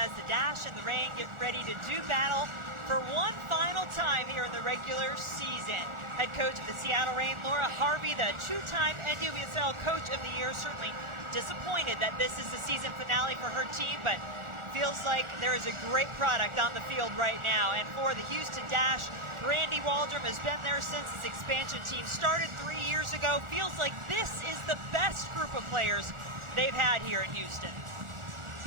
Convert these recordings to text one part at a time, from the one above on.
as the dash and the rain get ready to do battle for one final time here in the regular season. Head coach of the Seattle Reign, Laura Harvey, the two-time NWSL Coach of the Year, certainly disappointed that this is the season finale for her team, but feels like there is a great product on the field right now. And for the Houston Dash, Randy Waldron has been there since his expansion team started 3 years ago. Feels like this is the best group of players they've had here in Houston.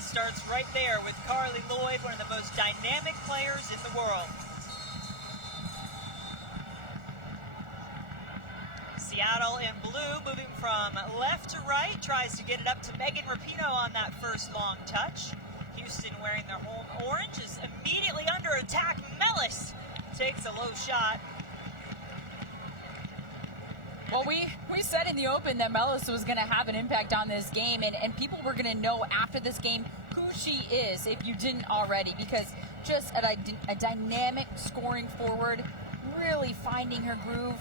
Starts right there with Carly Lloyd, one of the most dynamic players in the world. Seattle in blue, moving from left to right, tries to get it up to Megan Rapinoe on that first long touch. Houston, wearing their home orange, is immediately under attack. Mellis takes a low shot. Well, we said in the open that Mellis was going to have an impact on this game, and people were going to know after this game who she is, if you didn't already, because just a dynamic scoring forward, really finding her groove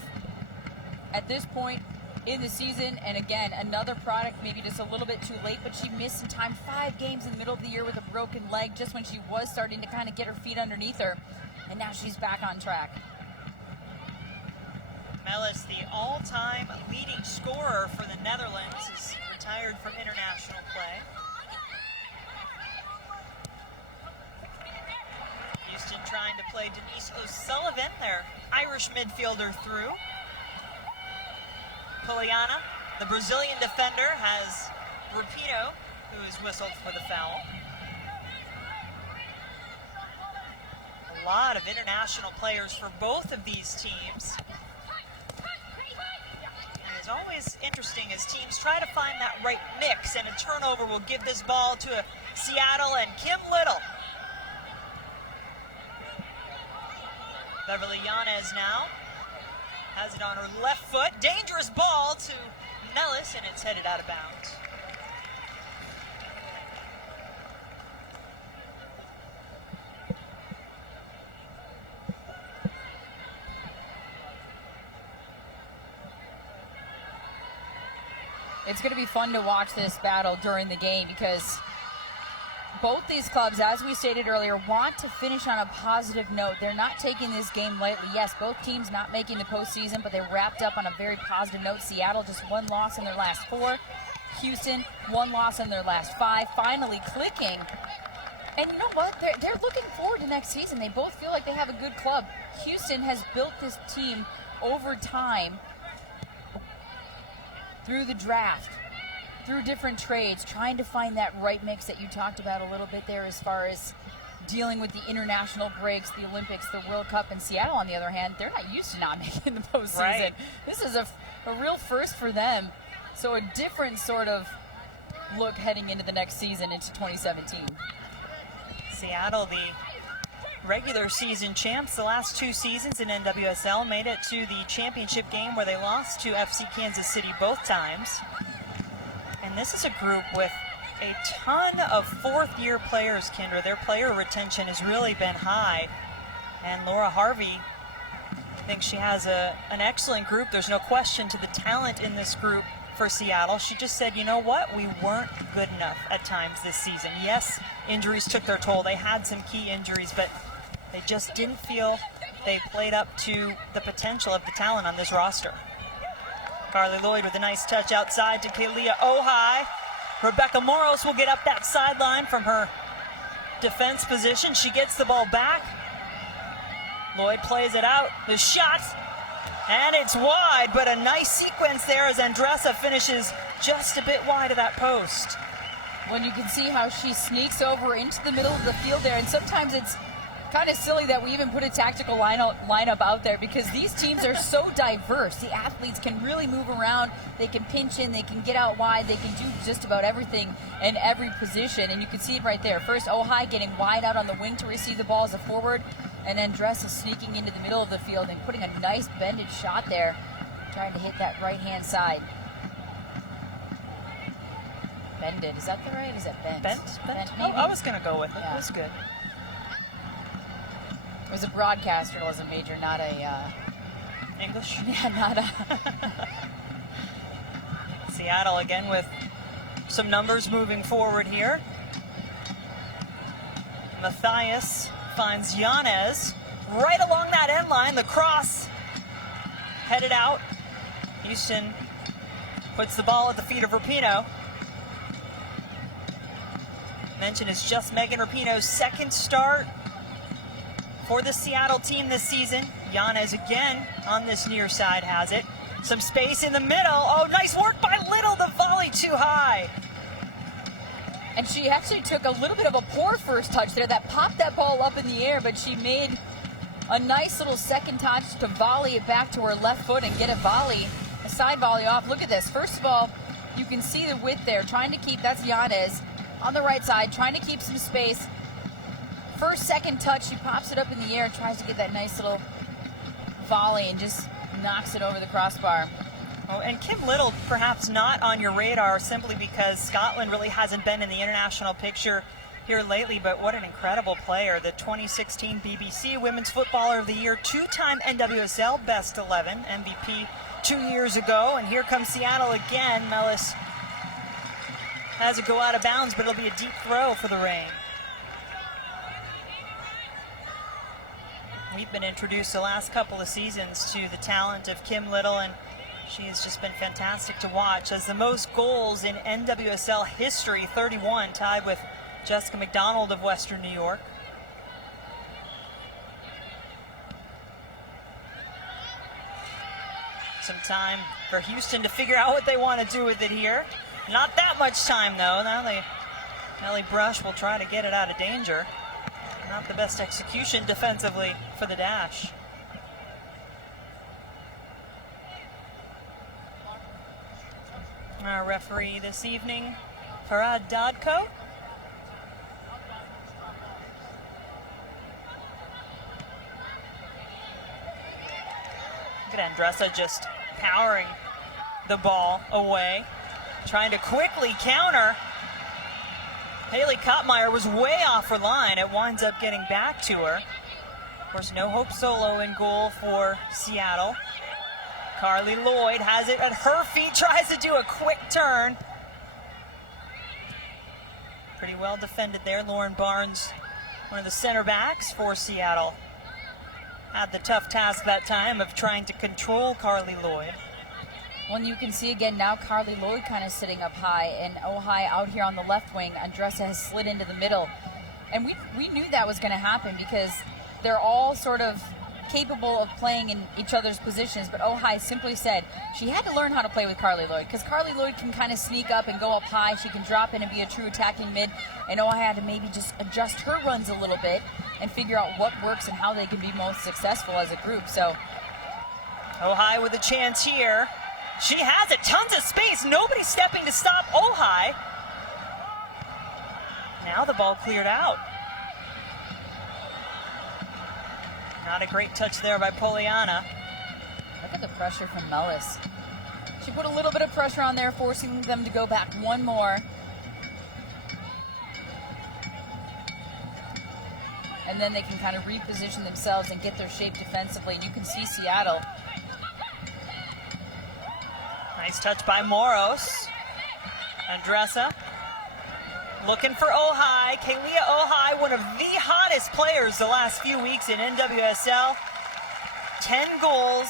at this point in the season. And again, another product, maybe just a little bit too late, but she missed in time 5 games in the middle of the year with a broken leg, just when she was starting to kind of get her feet underneath her, and now she's back on track. Mellis, the all-time leading scorer for the Netherlands, is retired from international play. Houston trying to play Denise O'Sullivan, their Irish midfielder, through. Poliana, the Brazilian defender, has Rapinoe, who is whistled for the foul. A lot of international players for both of these teams. It's always interesting as teams try to find that right mix, and a turnover will give this ball to Seattle and Kim Little. Beverly Yanez now has it on her left foot. Dangerous ball to Mellis, and it's headed out of bounds. It's going to be fun to watch this battle during the game, because both these clubs, as we stated earlier, want to finish on a positive note. They're not taking this game lightly. Yes, both teams not making the postseason, but they wrapped up on a very positive note. Seattle just 1 loss in their last 4. Houston, 1 loss in their last 5, finally clicking. And you know what? They're looking forward to next season. They both feel like they have a good club. Houston has built this team over time, through the draft, through different trades, trying to find that right mix that you talked about a little bit there as far as dealing with the international breaks, the Olympics, the World Cup. And Seattle, on the other hand, they're not used to not making the postseason. Right. This is a real first for them. So a different sort of look heading into the next season, into 2017. Seattle, the regular season champs the last 2 seasons in NWSL, made it to the championship game where they lost to FC Kansas City both times. And this is a group with a ton of 4th-year players, Kendra. Their player retention has really been high. And Laura Harvey thinks she has an excellent group. There's no question to the talent in this group for Seattle. She just said, you know what, we weren't good enough at times this season. Yes, injuries took their toll. They had some key injuries, but they just didn't feel they played up to the potential of the talent on this roster. Carly Lloyd with a nice touch outside to Kalia Ohai. Rebecca Moros will get up that sideline from her defense position. She gets the ball back. Lloyd plays it out. The shot, and it's wide, but a nice sequence there as Andressa finishes just a bit wide of that post. When you can see how she sneaks over into the middle of the field there, and sometimes it's kind of silly that we even put a tactical lineup out there, because these teams are so diverse. The athletes can really move around. They can pinch in, they can get out wide, they can do just about everything in every position, and you can see it right there. First, Ohai getting wide out on the wing to receive the ball as a forward, and then Andressa sneaking into the middle of the field and putting a nice bended shot there, trying to hit that right-hand side. Bended, is that the right? Is that bent? Bent? Maybe? I was going to go with it. Yeah. It was good. It was a broadcast journalism major, not a... English? Yeah, not a... Seattle again with some numbers moving forward here. Matthias finds Yanez right along that end line. The cross headed out. Houston puts the ball at the feet of Rapinoe. Mention it's just Megan Rapinoe's second start for the Seattle team this season. Yanez again on this near side has it. Some space in the middle. Oh, nice work by Little. The volley too high. And she actually took a little bit of a poor first touch there that popped that ball up in the air, but she made a nice little second touch to volley it back to her left foot and get a side volley off. Look at this. First of all, you can see the width there, trying to keep, that's Yanez on the right side, trying to keep some space. First, second touch, she pops it up in the air and tries to get that nice little volley and just knocks it over the crossbar. Oh, and Kim Little perhaps not on your radar simply because Scotland really hasn't been in the international picture here lately, but what an incredible player. The 2016 BBC Women's Footballer of the Year, two-time NWSL Best 11, MVP 2 years ago, and here comes Seattle again. Mellis has it go out of bounds, but it'll be a deep throw for the Reign. We've been introduced the last couple of seasons to the talent of Kim Little, and she has just been fantastic to watch. Has the most goals in NWSL history, 31, tied with Jessica McDonald of Western New York. Some time for Houston to figure out what they want to do with it here. Not that much time, though. Now Ellie Brush will try to get it out of danger. Not the best execution defensively for the Dash. Our referee this evening, Farad Dodko. Look at Andressa just powering the ball away, trying to quickly counter. Haley Kottmeyer was way off her line. It winds up getting back to her. Of course, no Hope Solo in goal for Seattle. Carly Lloyd has it at her feet, tries to do a quick turn. Pretty well defended there. Lauren Barnes, one of the center backs for Seattle, had the tough task that time of trying to control Carly Lloyd. Well, you can see again now Carly Lloyd kind of sitting up high, and Ojai out here on the left wing. Andressa has slid into the middle. And we knew that was going to happen because they're all sort of capable of playing in each other's positions, but Ojai simply said she had to learn how to play with Carly Lloyd because Carly Lloyd can kind of sneak up and go up high. She can drop in and be a true attacking mid, and Ojai had to maybe just adjust her runs a little bit and figure out what works and how they can be most successful as a group. So Ojai with a chance here. She has it, tons of space, nobody stepping to stop Ojai. Now the ball cleared out. Not a great touch there by Poliana. Look at the pressure from Mellis. She put a little bit of pressure on there, forcing them to go back one more. And then they can kind of reposition themselves and get their shape defensively. And you can see Seattle. Nice touch by Moros. Andressa looking for Ojai. Kalia Ojai, one of the hottest players the last few weeks in NWSL. 10 goals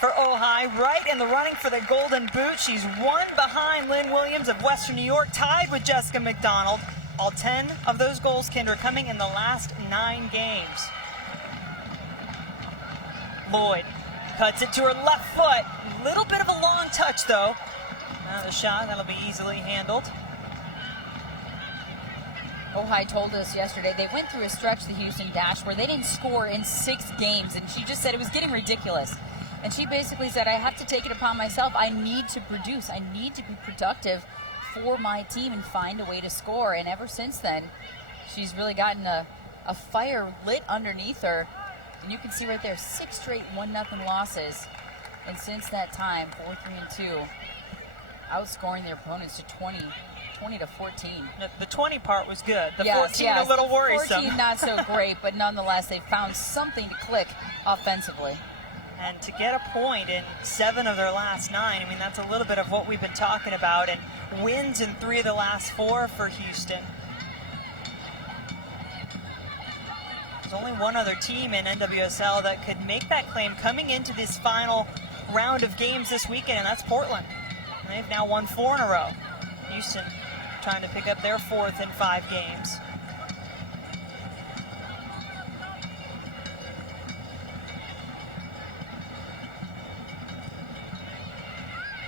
for Ojai, right in the running for the Golden Boot. She's one behind Lynn Williams of Western New York, tied with Jessica McDonald. All 10 of those goals, Kendra, coming in the last 9 games. Lloyd cuts it to her left foot. Little bit of a long touch, though. Now the shot, that'll be easily handled. Ojai told us yesterday they went through a stretch, the Houston Dash, where they didn't score in 6 games, and she just said it was getting ridiculous. And she basically said, I have to take it upon myself. I need to produce. I need to be productive for my team and find a way to score. And ever since then, she's really gotten a fire lit underneath her. And you can see right there, 6 straight 1-0 losses. And since that time, 4-3-2, outscoring their opponents to 20 to 14. The 20 part was good. The yes, 14 yes. a little worrisome. 14 not so great, but nonetheless, they found something to click offensively. And to get a point in 7 of their last 9, I mean, that's a little bit of what we've been talking about. And wins in 3 of the last 4 for Houston. There's only one other team in NWSL that could make that claim coming into this final round of games this weekend, and that's Portland. They've now won 4 in a row. Houston trying to pick up their 4th in 5 games.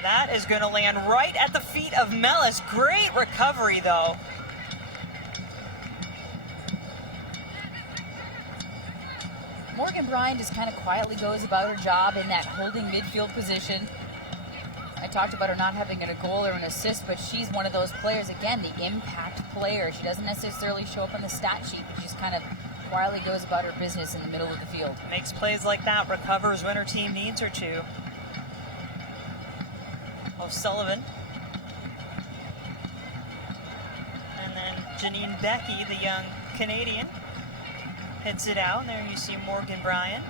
That is going to land right at the feet of Mellis. Great recovery, though. Morgan Bryan just kind of quietly goes about her job in that holding midfield position. I talked about her not having a goal or an assist, but she's one of those players, again, the impact player. She doesn't necessarily show up on the stat sheet, but she just kind of quietly goes about her business in the middle of the field. Makes plays like that, recovers when her team needs her to. O'Sullivan. And then Janine Becky, the young Canadian, hits it out. And there you see Morgan Bryan.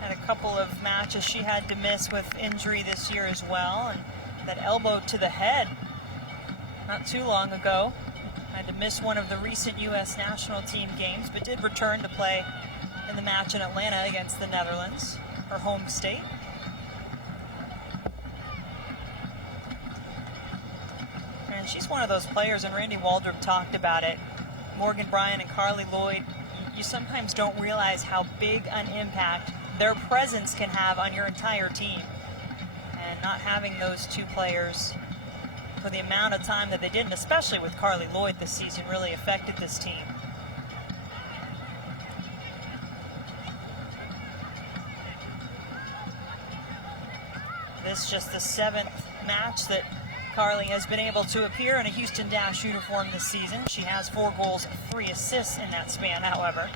Had a couple of matches she had to miss with injury this year as well. And that elbow to the head not too long ago. Had to miss one of the recent U.S. national team games, but did return to play in the match in Atlanta against the Netherlands, her home state. And she's one of those players, and Randy Waldron talked about it. Morgan Bryan and Carly Lloyd, you sometimes don't realize how big an impact their presence can have on your entire team. And not having those two players for the amount of time that they did, and especially with Carly Lloyd this season, really affected this team. This is just the 7th match that Carly has been able to appear in a Houston Dash uniform this season. She has 4 goals, 3 assists in that span, however.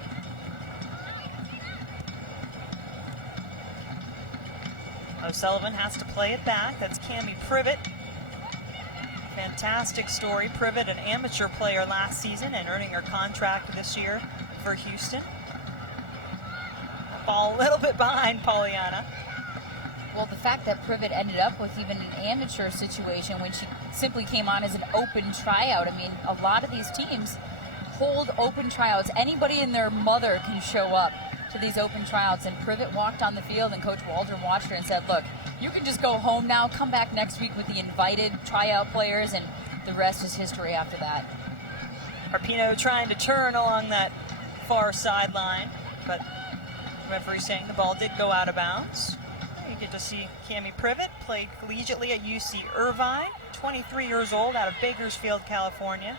O'Sullivan has to play it back. That's Cammie Privet. Fantastic story. Privet, an amateur player last season and earning her contract this year for Houston. That ball a little bit behind Pollyanna. Well, the fact that Privet ended up with even an amateur situation when she simply came on as an open tryout. I mean, a lot of these teams hold open tryouts. Anybody and their mother can show up to these open tryouts, and Privet walked on the field, and Coach Waldron watched her and said, look, you can just go home now, come back next week with the invited tryout players, and the rest is history after that. Harpino trying to turn along that far sideline, but referee saying the ball did go out of bounds. You get to see Cammie Privet play collegiately at UC Irvine, 23 years old, out of Bakersfield, California.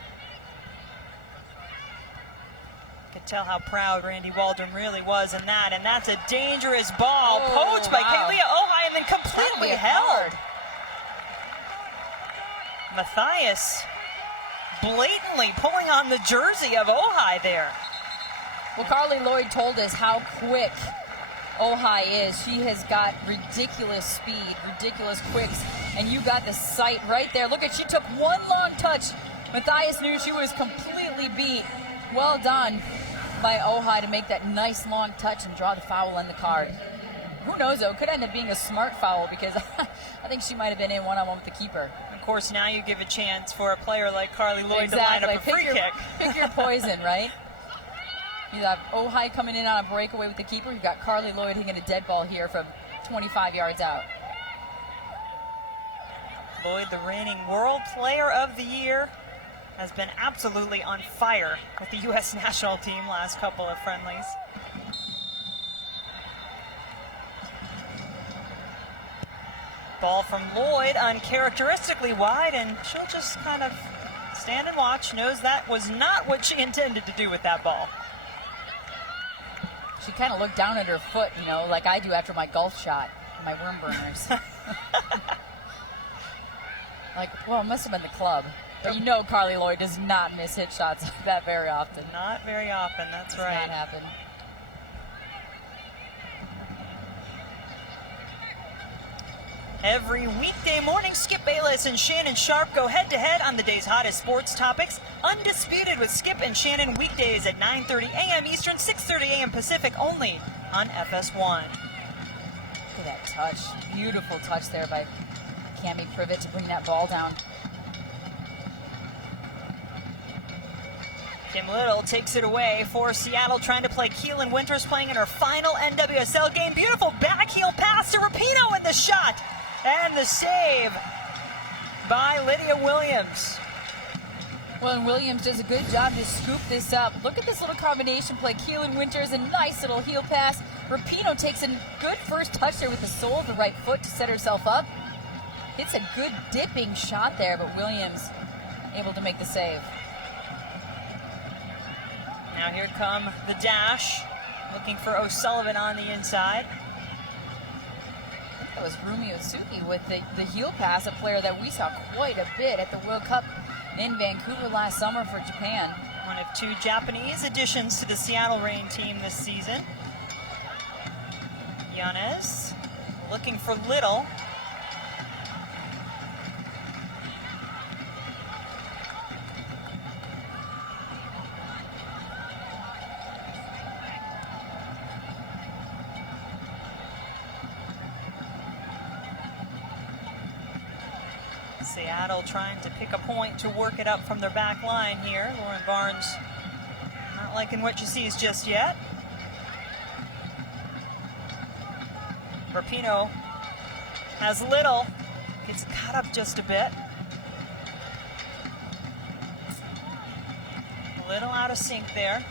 Could tell how proud Randy Waldron really was in that, and that's a dangerous ball, poached by Kaylia Ojai and then completely held. Matthias blatantly pulling on the jersey of Ojai there. Well, Carly Lloyd told us how quick Ojai is. She has got ridiculous speed, ridiculous quicks, and you got the sight right there. Look at, she took one long touch. Matthias knew she was completely beat. Well done by Ojai to make that nice long touch and draw the foul on the card. Who knows, though, it could end up being a smart foul because I think she might have been in one-on-one with the keeper. Of course, now you give a chance for a player like Carly Lloyd to line up a free kick. Pick your poison, right? You have Ojai coming in on a breakaway with the keeper. You've got Carly Lloyd hitting a dead ball here from 25 yards out. Lloyd, the reigning World Player of the Year, has been absolutely on fire with the U.S. national team last couple of friendlies. Ball from Lloyd, uncharacteristically wide, and she'll just kind of stand and watch, knows that was not what she intended to do with that ball. She kind of looked down at her foot, you know, like I do after my golf shot, my worm burners. Like, well, it must have been the club. But you know Carly Lloyd does not miss hit shots like that very often. Not very often, that's right. Does not happen. Every weekday morning, Skip Bayless and Shannon Sharp go head-to-head on the day's hottest sports topics. Undisputed with Skip and Shannon weekdays at 9:30 a.m. Eastern, 6:30 a.m. Pacific, only on FS1. Look at that touch. Beautiful touch there by Cammie Privet to bring that ball down. Kim Little takes it away for Seattle, trying to play Keelan Winters, playing in her final NWSL game. Beautiful back heel pass to Rapinoe in the shot. And the save by Lydia Williams. Well, and Williams does a good job to scoop this up. Look at this little combination play. Keelan Winters, a nice little heel pass. Rapinoe takes a good first touch there with the sole of the right foot to set herself up. It's a good dipping shot there, but Williams able to make the save. Now here come the dash, looking for O'Sullivan on the inside. I think that was Rumi Otsuki with the heel pass, a player that we saw quite a bit at the World Cup in Vancouver last summer for Japan. One of two Japanese additions to the Seattle Reign team this season. Yanez looking for Little. Seattle trying to pick a point to work it up from their back line here. Lauren Barnes not liking what she sees just yet. Rapinoe has Little, gets cut up just a bit. Little out of sync there.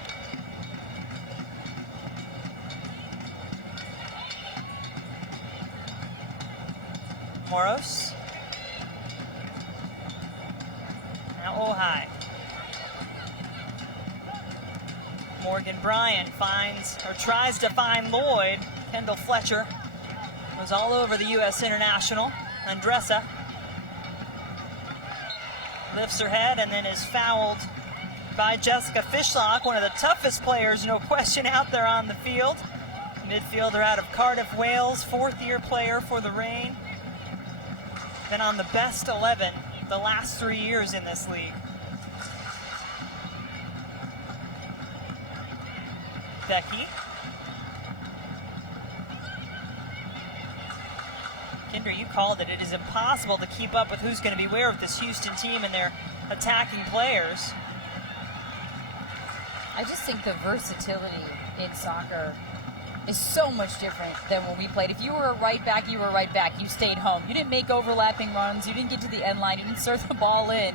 Moros. Now Ojai. Morgan Bryan finds, or tries to find Lloyd. Kendall Fletcher was all over the U.S. international. Andressa lifts her head and then is fouled by Jessica Fishlock, one of the toughest players, no question, out there on the field. Midfielder out of Cardiff, Wales, fourth-year player for the Reign. Been on the best 11 the last 3 years in this league. Becky. Kendra, you called it. It is impossible to keep up with who's going to be where with this Houston team and their attacking players. I just think the versatility in soccer is so much different than when we played. If you were a right back, you were a right back. You stayed home. You didn't make overlapping runs. You didn't get to the end line. You didn't serve the ball in.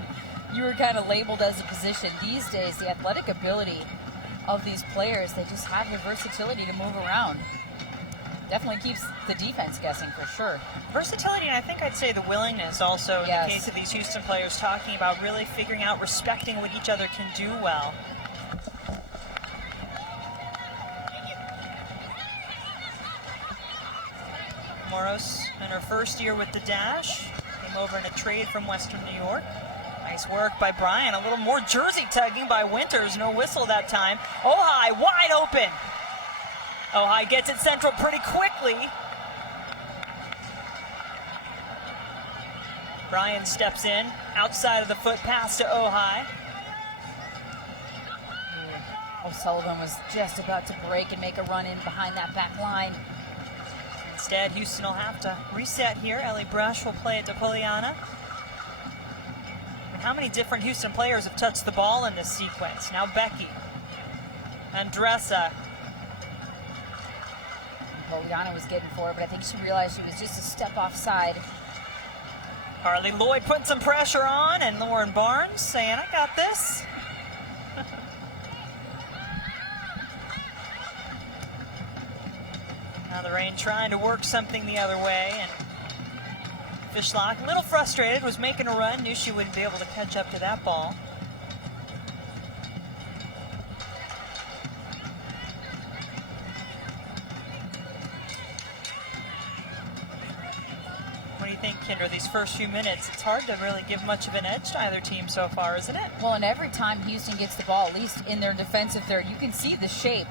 You were kind of labeled as a position. These days, the athletic ability of these players, they just have the versatility to move around. Definitely keeps the defense guessing for sure. Versatility, and I think I'd say the willingness also, in the case of these Houston players, talking about really figuring out, respecting what each other can do well. Moros in her first year with the Dash, came over in a trade from Western New York. Nice work by Bryan, a little more jersey tugging by Winters, no whistle that time. Ojai wide open. Ojai gets it central pretty quickly. Bryan steps in, outside of the foot pass to Ojai. O'Sullivan was just about to break and make a run in behind that back line. Instead, Houston will have to reset here. Ellie Brush will play it to Poliana. How many different Houston players have touched the ball in this sequence? Now Becky. Andressa. Poliana was getting for it, but I think she realized she was just a step offside. Harley Lloyd putting some pressure on, and Lauren Barnes saying, I got this. Now the Reign trying to work something the other way, and Fishlock, a little frustrated, was making a run, knew she wouldn't be able to catch up to that ball. What do you think, Kendra, these first few minutes? It's hard to really give much of an edge to either team so far, isn't it? Well, and every time Houston gets the ball, at least in their defensive third, you can see the shape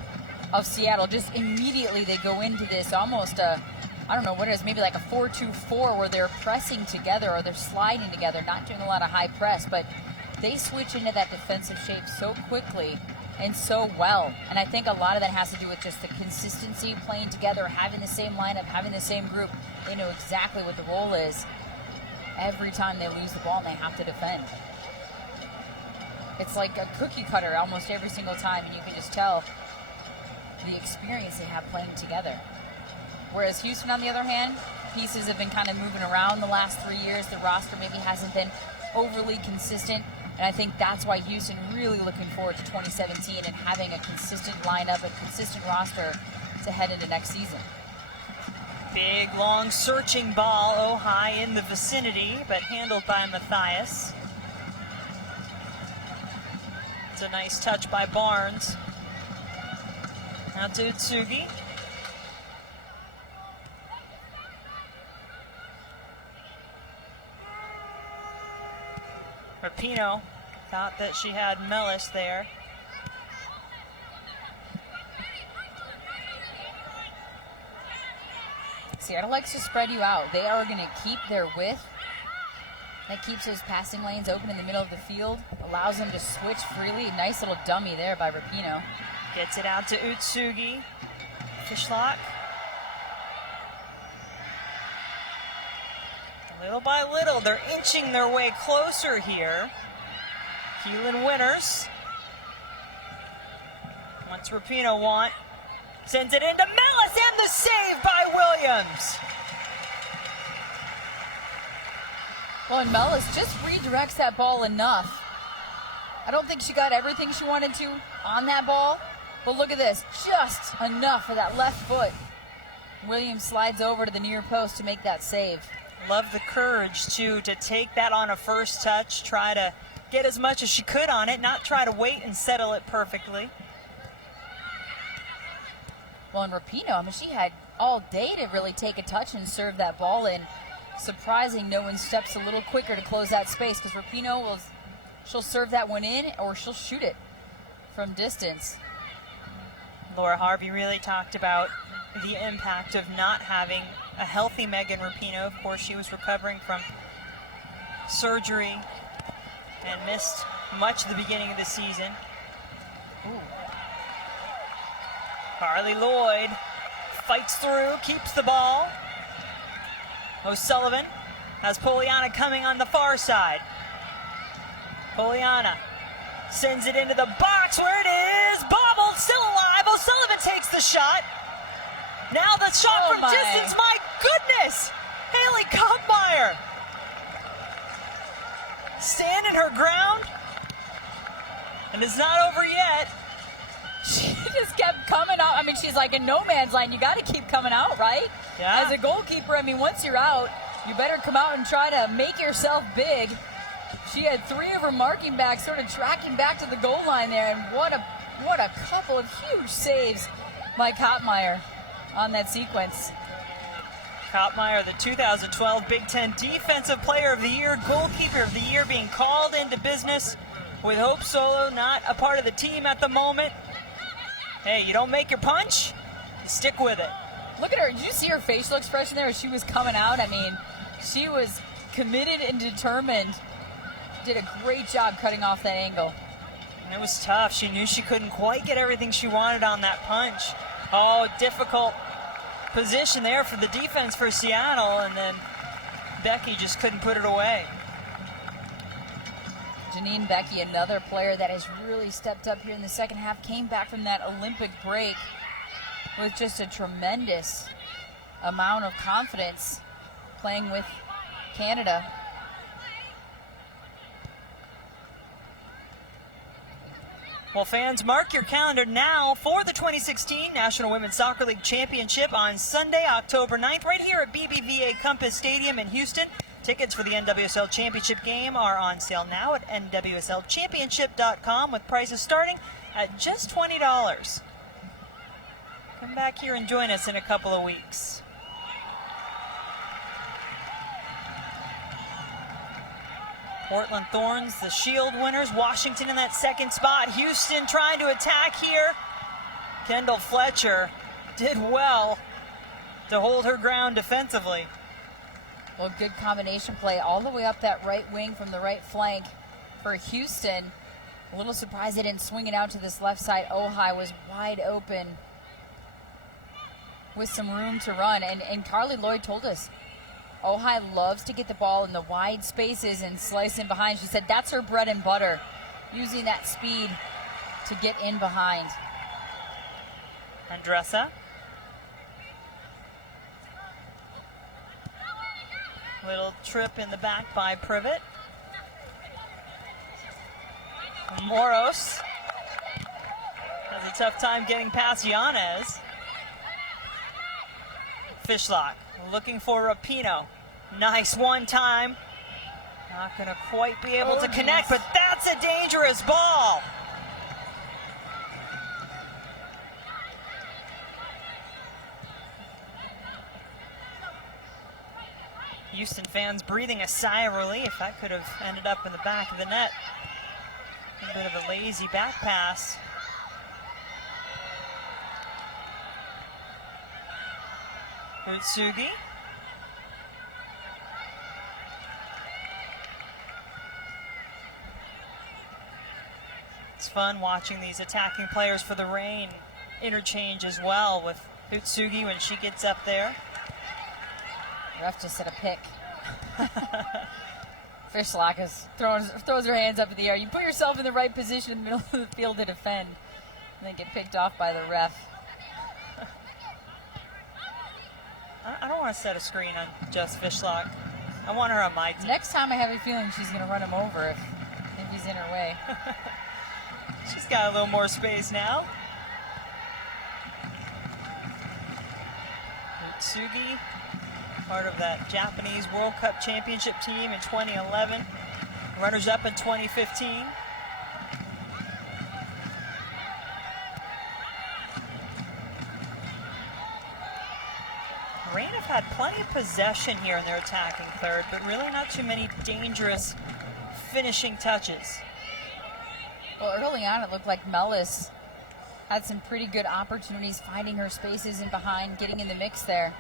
of Seattle. Just immediately they go into this almost I don't know what it is, maybe like a 4-2-4 where they're pressing together or they're sliding together, not doing a lot of high press, but they switch into that defensive shape so quickly and so well. And I think a lot of that has to do with just the consistency, playing together, having the same lineup, having the same group. They know exactly what the role is. Every time they lose the ball, they have to defend. it's like a cookie cutter almost every single time, and you can just tell the experience they have playing together. Whereas Houston, on the other hand, pieces have been kind of moving around the last 3 years. The roster maybe hasn't been overly consistent, and I think that's why Houston really looking forward to 2017 and having a consistent lineup, a consistent roster to head into next season. Big, long, searching ball, oh high in the vicinity, but handled by Matthias. It's a nice touch by Barnes. Now to Utsugi. Rapinoe thought that she had Melis there. Seattle likes to spread you out. They are going to keep their width. That keeps those passing lanes open in the middle of the field, allows them to switch freely. Nice little dummy there by Rapinoe. Gets it out to Utsugi. Fishlock. Little by little, they're inching their way closer here. Keelan Winters. What's Rapinoe want? Sends it into Melis, and the save by Williams. Well, and Melis just redirects that ball enough. I don't think she got everything she wanted to on that ball, but look at this, just enough for that left foot. Williams slides over to the near post to make that save. Love the courage, too, to take that on a first touch, try to get as much as she could on it, not try to wait and settle it perfectly. Well, and Rapinoe, I mean, she had all day to really take a touch and serve that ball in. Surprising no one steps a little quicker to close that space, because Rapinoe she'll serve that one in or she'll shoot it from distance. Laura Harvey really talked about the impact of not having a healthy Megan Rapinoe. Of course, she was recovering from surgery and missed much of the beginning of the season. Ooh. Carly Lloyd fights through, keeps the ball. O'Sullivan has Poliana coming on the far side. Poliana sends it into the box where it is. Bobbled, still alive. O'Sullivan takes the shot. Now the shot from distance. My goodness! Haley Kampmeyer standing her ground. And it's not over yet. She just kept coming out. I mean, she's like in no man's land. You got to keep coming out, right? Yeah. As a goalkeeper, I mean, once you're out, you better come out and try to make yourself big. She had 3 of her marking backs sort of tracking back to the goal line there, and what a couple of huge saves by Kampmeyer on that sequence. Kampmeyer, the 2012 Big Ten Defensive Player of the Year, Goalkeeper of the Year, being called into business with Hope Solo not a part of the team at the moment. Hey, you don't make your punch, stick with it. Look at her. Did you see her facial expression there as she was coming out? I mean, she was committed and determined. Did a great job cutting off that angle. And it was tough. She knew she couldn't quite get everything she wanted on that punch. Oh, difficult position there for the defense for Seattle, and then Becky just couldn't put it away. Janine Becky, another player that has really stepped up here in the second half, came back from that Olympic break with just a tremendous amount of confidence playing with Canada. Well, fans, mark your calendar now for the 2016 National Women's Soccer League Championship on Sunday, October 9th, right here at BBVA Compass Stadium in Houston. Tickets for the NWSL Championship game are on sale now at nwslchampionship.com, with prices starting at just $20. Come back here and join us in a couple of weeks. Portland Thorns, the Shield winners. Washington in that second spot. Houston trying to attack here. Kendall Fletcher did well to hold her ground defensively. Well, good combination play all the way up that right wing from the right flank for Houston. A little surprised they didn't swing it out to this left side. Ojai was wide open with some room to run. And Carly Lloyd told us, Ojai loves to get the ball in the wide spaces and slice in behind. She said that's her bread and butter. using that speed to get in behind. Andressa. Little trip in the back by Privet. Moros has a tough time getting past Yanez. Fishlock looking for Rapinoe. Nice one time. Not going to quite be able to connect, but that's a dangerous ball. Houston fans breathing a sigh of relief. That could have ended up in the back of the net. A bit of a lazy back pass. Utsugi. It's fun watching these attacking players for the Reign interchange as well with Utsugi when she gets up there. Ref just said a pick. Fishlock throws her hands up in the air. You put yourself in the right position in the middle of the field to defend, and then get picked off by the ref. I don't want to set a screen on Jess Fishlock. I want her on my team. Next time I have a feeling she's going to run him over if he's in her way. She's got a little more space now. Utsugi, part of that Japanese World Cup Championship team in 2011. Runners-up in 2015. Reign have had plenty of possession here in their attacking third, but really not too many dangerous finishing touches. Well, early on it looked like Mellis had some pretty good opportunities finding her spaces in behind, getting in the mix there.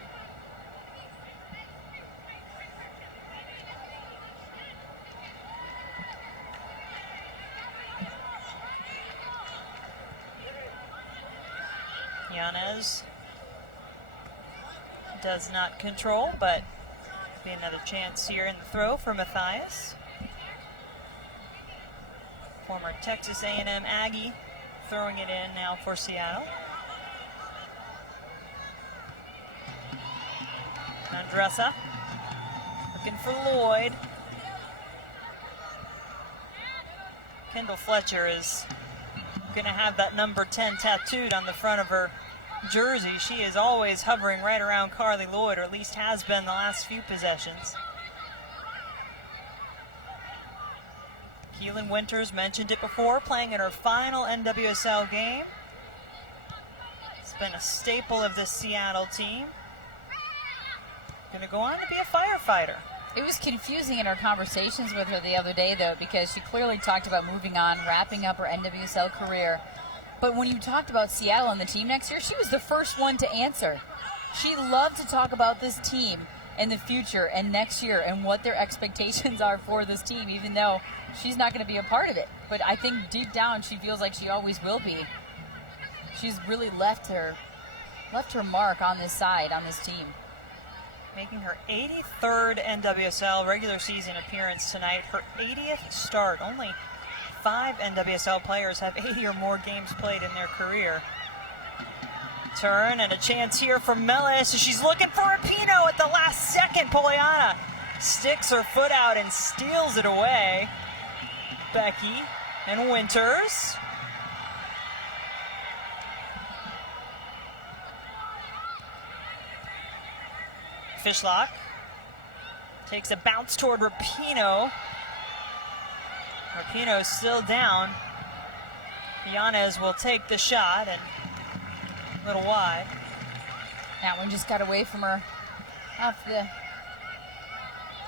Yanez does not control, but be another chance here in the throw for Matthias. Former Texas A&M Aggie throwing it in now for Seattle. Andressa looking for Lloyd. Kendall Fletcher is going to have that number 10 tattooed on the front of her jersey. She is always hovering right around Carly Lloyd, or at least has been the last few possessions. Keelan Winters, mentioned it before, playing in her final NWSL game. It's been a staple of this Seattle team. Going to go on to be a firefighter. It was confusing in our conversations with her the other day, though, because she clearly talked about moving on, wrapping up her NWSL career. But when you talked about Seattle and the team next year, she was the first one to answer. She loved to talk about this team and the future and next year and what their expectations are for this team, even though she's not going to be a part of it. But I think deep down she feels like she always will be. She's really left her mark on this side, on this team. Making her 83rd NWSL regular season appearance tonight, her 80th start. Only 5 NWSL players have 80 or more games played in their career. Turn and a chance here for Mellis. She's looking for Rapinoe at the last second. Poliana sticks her foot out and steals it away. Becky and Winters. Fishlock takes a bounce toward Rapinoe. Rapinoe still down. Yanez will take the shot and a little wide. That one just got away from her off the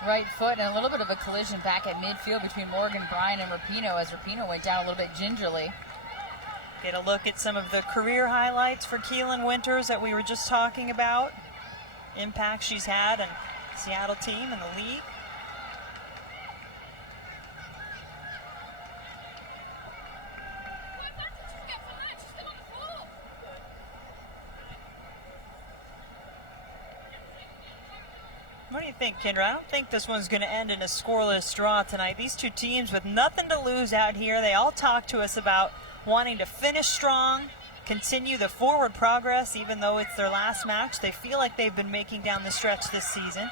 right foot, and a little bit of a collision back at midfield between Morgan, Bryan, and Rapinoe as Rapinoe went down a little bit gingerly. Get a look at some of the career highlights for Keelan Winters that we were just talking about. Impact she's had in Seattle team in the league. What do you think, Kendra? I don't think this one's going to end in a scoreless draw tonight. These two teams with nothing to lose out here, they all talk to us about wanting to finish strong, continue the forward progress, even though it's their last match. They feel like they've been making down the stretch this season.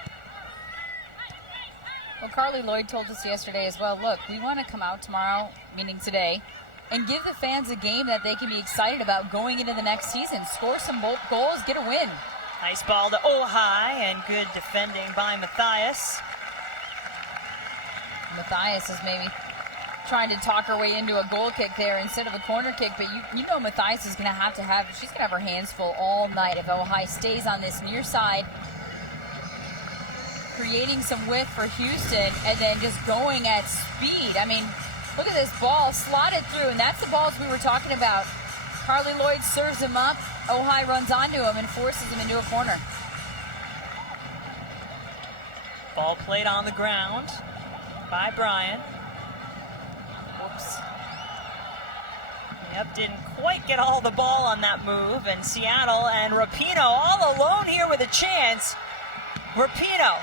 Well, Carly Lloyd told us yesterday as well, look, we want to come out tomorrow, meaning today, and give the fans a game that they can be excited about going into the next season. Score some goals, get a win. Nice ball to Ojai, and good defending by Matthias. Matthias is maybe trying to talk her way into a goal kick there instead of a corner kick, but you know Matthias is going to have, she's going to have her hands full all night if Ojai stays on this near side, creating some width for Houston, and then just going at speed. I mean, look at this ball slotted through, and that's the balls we were talking about. Carly Lloyd serves him up. Ojai runs onto him and forces him into a corner. Ball played on the ground by Bryan. Oops. Yep, didn't quite get all the ball on that move, and Seattle and Rapinoe all alone here with a chance. Rapinoe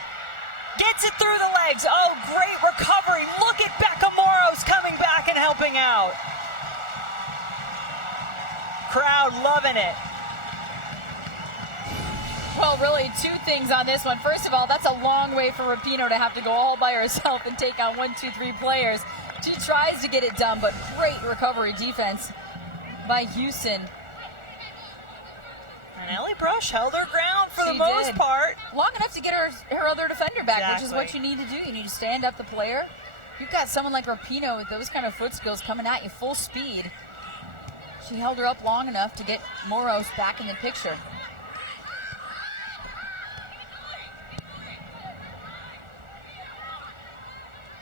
gets it through the legs. Oh, great recovery. Look at Becca Moros coming back and helping out. Crowd loving it. Well, really, two things on this one. First of all, that's a long way for Rapinoe to have to go all by herself and take on 1, 2, 3 players. She tries to get it done, but great recovery defense by Houston. And Ellie Brush held her ground for the most part. Long enough to get her other defender back, which is what you need to do. You need to stand up the player. You've got someone like Rapinoe with those kind of foot skills coming at you full speed. She held her up long enough to get Moros back in the picture.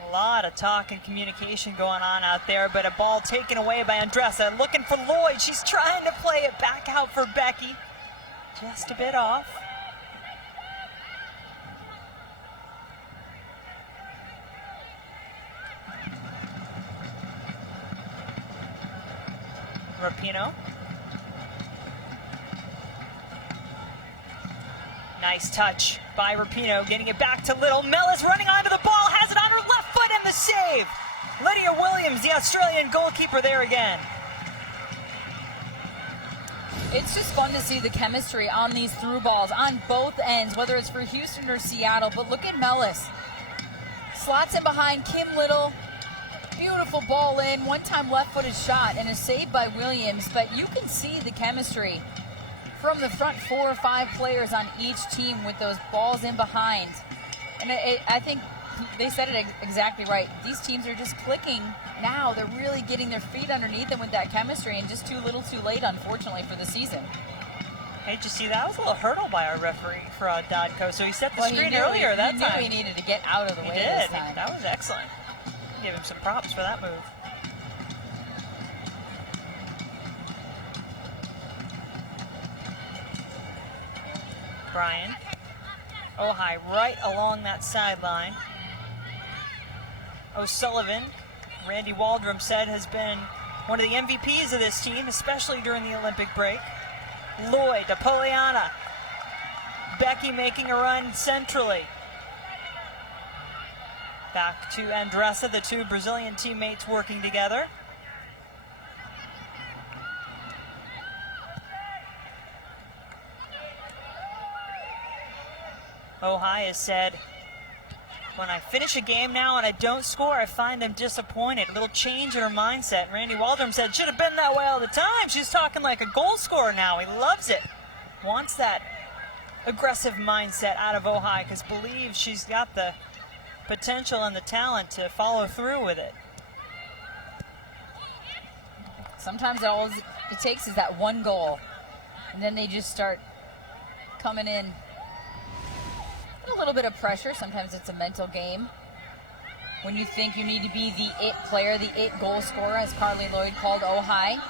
A lot of talk and communication going on out there, but a ball taken away by Andressa. Looking for Lloyd. She's trying to play it back out for Becky. Just a bit off. Rapinoe. Nice touch by Rapinoe, getting it back to Little. Mellis running onto the ball, has it on her left foot, and the save. Lydia Williams, the Australian goalkeeper, there again. It's just fun to see the chemistry on these through balls on both ends, whether it's for Houston or Seattle. But look at Mellis. Slots in behind Kim Little. Beautiful ball in, one-time left-footed shot, and a save by Williams. But you can see the chemistry from the front 4 or 5 players on each team with those balls in behind. And I think they said it exactly right. These teams are just clicking now. They're really getting their feet underneath them with that chemistry, and just too little too late, unfortunately, for the season. Hey, did you see that? That was a little hurdle by our referee for Dodco. So he set the screen earlier that time. He knew he needed to get out of the way this time. That was excellent. Give him some props for that move. Bryan. Ojai right along that sideline. O'Sullivan, Randy Waldron said, has been one of the MVPs of this team, especially during the Olympic break. Lloyd to Poliana. Becky making a run centrally. Back to Andressa, the two Brazilian teammates working together. Ojai has said, when I finish a game now and I don't score, I find them disappointed. A little change in her mindset. Randy Waldron said, should have been that way all the time. She's talking like a goal scorer now. He loves it. Wants that aggressive mindset out of Ojai because believes she's got the potential and the talent to follow through with it. Sometimes all it takes is that one goal, and then they just start coming in. A little bit of pressure. Sometimes it's a mental game. When you think you need to be the it player, the it goal scorer, as Carly Lloyd called Ojai.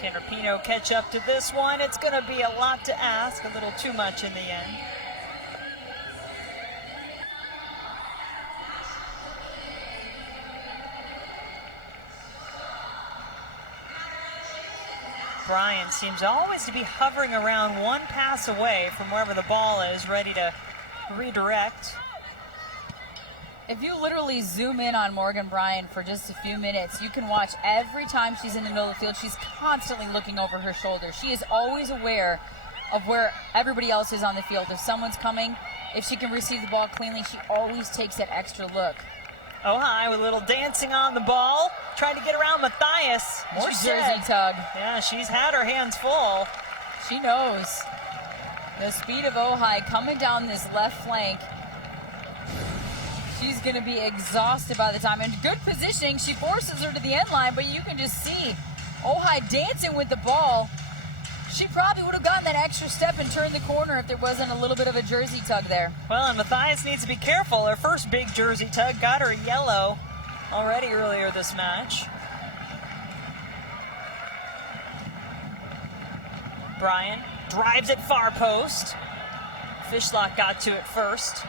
Can Rapinoe catch up to this one? It's going to be a lot to ask. A little too much in the end. Bryan seems always to be hovering around one pass away from wherever the ball is, ready to redirect. If you literally zoom in on Morgan Bryan for just a few minutes, you can watch every time she's in the middle of the field, she's constantly looking over her shoulder. She is always aware of where everybody else is on the field. If someone's coming, if she can receive the ball cleanly, she always takes that extra look. Ohio with a little dancing on the ball, trying to get around Matthias. More jersey tug. Yeah, she's had her hands full. She knows the speed of Ohio coming down this left flank. She's going to be exhausted by the time. In good positioning, she forces her to the end line, but you can just see Ohio dancing with the ball. She probably would have gotten that extra step and turned the corner if there wasn't a little bit of a jersey tug there. Well, and Matthias needs to be careful. Her first big jersey tug got her a yellow already earlier this match. Bryan drives it far post. Fishlock got to it first.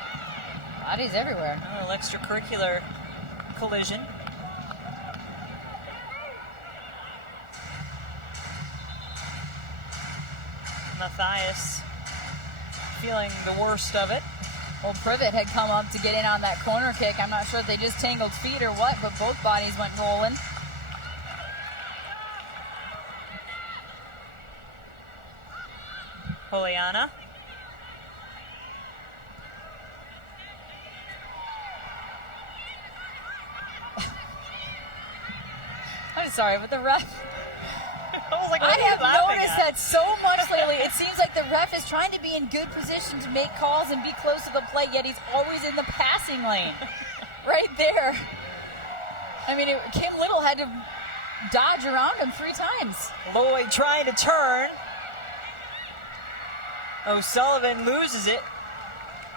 Bodies everywhere. A little extracurricular collision. Matthias feeling the worst of it. Well, Privet had come up to get in on that corner kick. I'm not sure if they just tangled feet or what, but both bodies went rolling. Juliana. I'm sorry, but the ref... I have noticed that so much lately. It seems like the ref is trying to be in good position to make calls and be close to the plate, yet he's always in the passing lane. Right there. I mean, Kim Little had to dodge around him 3 times. Lloyd trying to turn. O'Sullivan loses it.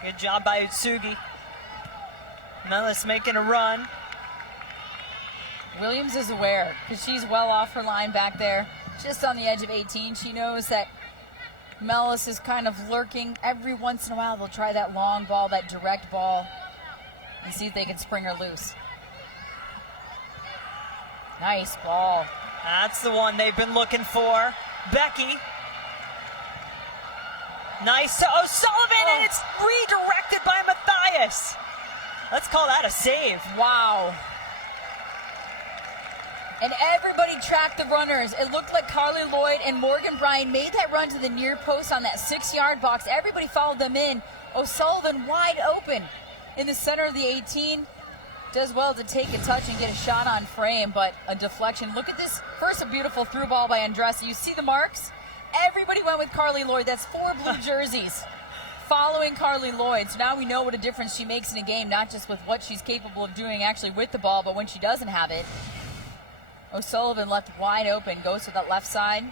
Good job by Utsugi. Nellis making a run. Williams is aware because she's well off her line back there, just on the edge of 18. She knows that Mellis is kind of lurking. Every once in a while, they'll try that long ball, that direct ball, and see if they can spring her loose. Nice ball. That's the one they've been looking for. Becky. Nice to O'Sullivan, and it's redirected by Matthias. Let's call that a save. Wow. And everybody tracked the runners. It looked like Carly Lloyd and Morgan Bryan made that run to the near post on that 6-yard box. Everybody followed them in. O'Sullivan wide open in the center of the 18. Does well to take a touch and get a shot on frame, but a deflection. Look at this. First, a beautiful through ball by Andressa. You see the marks? Everybody went with Carly Lloyd. That's 4 blue jerseys following Carly Lloyd. So now we know what a difference she makes in a game, not just with what she's capable of doing actually with the ball, but when she doesn't have it. O'Sullivan left wide open, goes to that left side,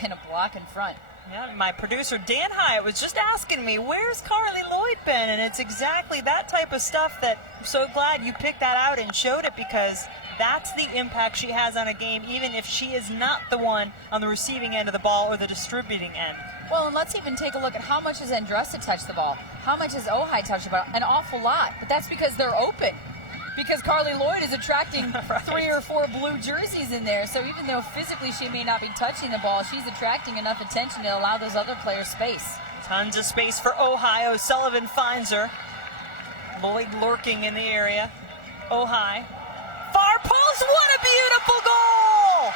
and a block in front. Yeah, my producer Dan Hyatt was just asking me, where's Carly Lloyd been? And it's exactly that type of stuff that I'm so glad you picked that out and showed it, because that's the impact she has on a game, even if she is not the one on the receiving end of the ball or the distributing end. Well, and let's even take a look at how much has Andressa touched the ball. How much has Ohio touched the ball? An awful lot, but that's because they're open. Because Carly Lloyd is attracting right. 3 or 4 blue jerseys in there. So even though physically she may not be touching the ball, she's attracting enough attention to allow those other players space. Tons of space for Ohio. Sullivan finds her. Lloyd lurking in the area. Ohio. Far post. What a beautiful goal!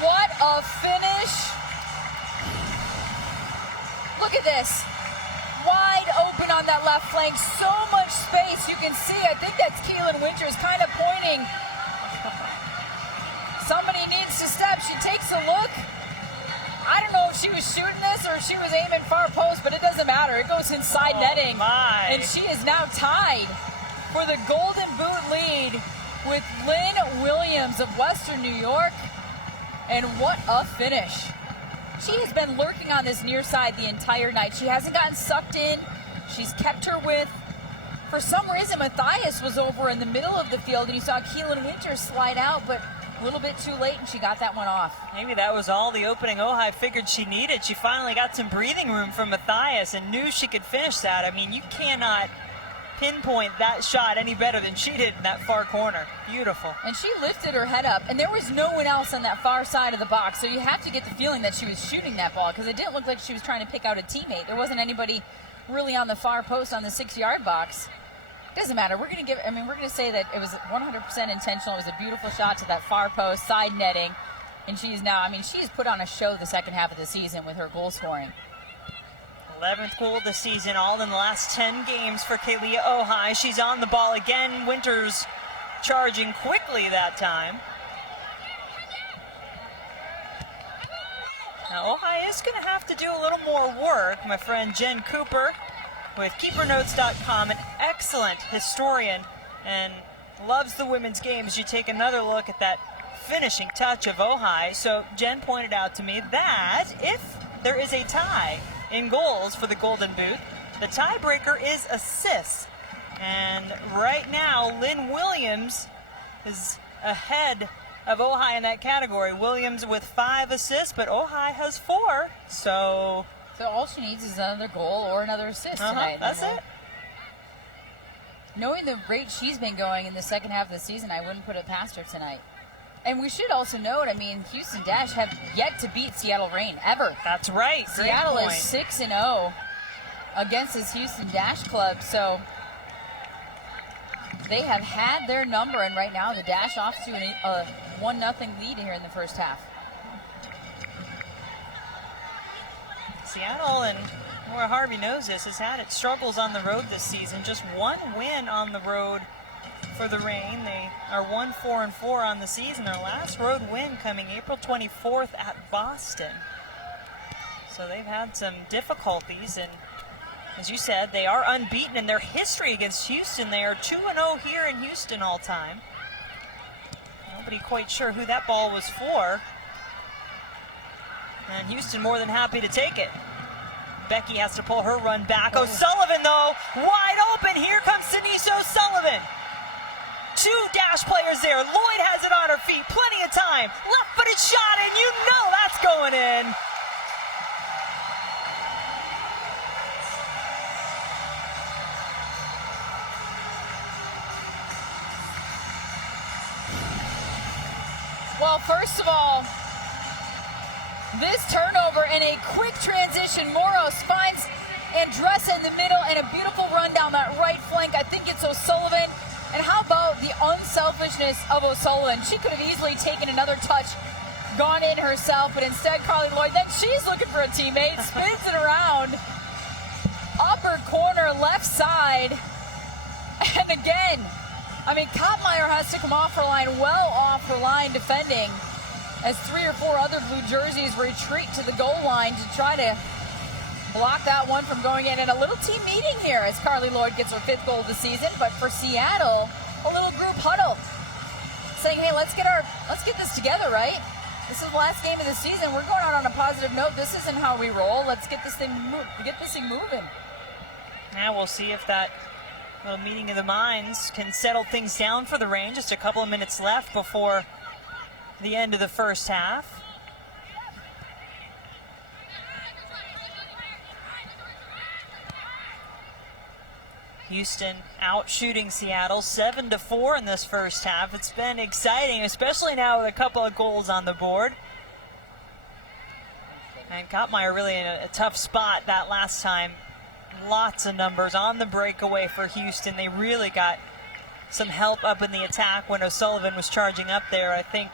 What a finish. Look at this. Wide open on that left flank. So much space. You can see, I think that's Keelan Winters kind of pointing. Somebody needs to step. She takes a look. I don't know if she was shooting this or if she was aiming far post, but it doesn't matter. It goes inside netting. My. And she is now tied for the Golden Boot lead with Lynn Williams of Western New York. And what a finish. She has been lurking on this near side the entire night. She hasn't gotten sucked in. She's kept her width. For some reason, Matthias was over in the middle of the field, and you saw Keelan Winters slide out, but A little bit too late, and she got that one off. Maybe that was all the opening Ojai figured she needed. She finally got some breathing room from Matthias and knew she could finish that. I mean, you cannot pinpoint that shot any better than she did in that far corner. Beautiful. And she lifted her head up, and there was no one else on that far side of the box, so you have to get the feeling that she was shooting that ball, because it didn't look like she was trying to pick out a teammate. There wasn't anybody really on the far post on the 6-yard box. Doesn't matter. We're going to say that it was 100% intentional. It was a beautiful shot to that far post, side netting. And she's put on a show the second half of the season with her goal scoring. 11th goal of the season, all in the last 10 games for Kealia Ojai. She's on the ball again. Winters charging quickly that time. Now, Ojai is going to have to do a little more work. My friend Jen Cooper with KeeperNotes.com, an excellent historian and loves the women's games. You take another look at that finishing touch of Ojai. So Jen pointed out to me that if there is a tie in goals for the Golden Boot, the tiebreaker is assists. And right now, Lynn Williams is ahead of Ojai in that category. Williams with 5 assists, but Ojai has 4. So all she needs is another goal or another assist tonight. That's it. Knowing the rate she's been going in the second half of the season, I wouldn't put it past her tonight. And we should also note, Houston Dash have yet to beat Seattle Reign, ever. That's right. Seattle is 6-0 against this Houston Dash club, so they have had their number, and right now the Dash off to a 1-0 lead here in the first half. Seattle, and where Harvey knows this, has had its struggles on the road this season. Just 1 win on the road for the Reign. They are 1-4-4 on the season. Their last road win coming April 24th at Boston. So they've had some difficulties, and as you said, they are unbeaten in their history against Houston. They are 2-0 here in Houston all time. Nobody quite sure who that ball was for. And Houston more than happy to take it. Becky has to pull her run back. O'Sullivan, though, wide open. Here comes Denise O'Sullivan. 2 Dash players there. Lloyd has it on her feet. Plenty of time. Left-footed shot, and you know that's going in. Well, first of all, this turnover and a quick transition. Moros finds Andressa in the middle and a beautiful run down that right flank. I think it's O'Sullivan. And how about the unselfishness of O'Sullivan? She could have easily taken another touch, gone in herself, but instead Carly Lloyd, then she's looking for a teammate, spins it around. Upper corner, left side. And again, Kottmeyer has to come off her line, well off her line defending, as 3 or 4 other blue jerseys retreat to the goal line to try to block that one from going in. And a little team meeting here as Carly Lloyd gets her 5th goal of the season. But for Seattle, a little group huddle saying, hey, let's get this together, right? This is the last game of the season. We're going out on a positive note. This isn't how we roll. Let's get this thing moving. Now we'll see if that little meeting of the minds can settle things down for the Reign. Just a couple of minutes left before the end of the first half. Houston out shooting Seattle 7-4 in this first half. It's been exciting, especially now with a couple of goals on the board. And Kottmeyer really in a tough spot that last time. Lots of numbers on the breakaway for Houston. They really got some help up in the attack when O'Sullivan was charging up there. I think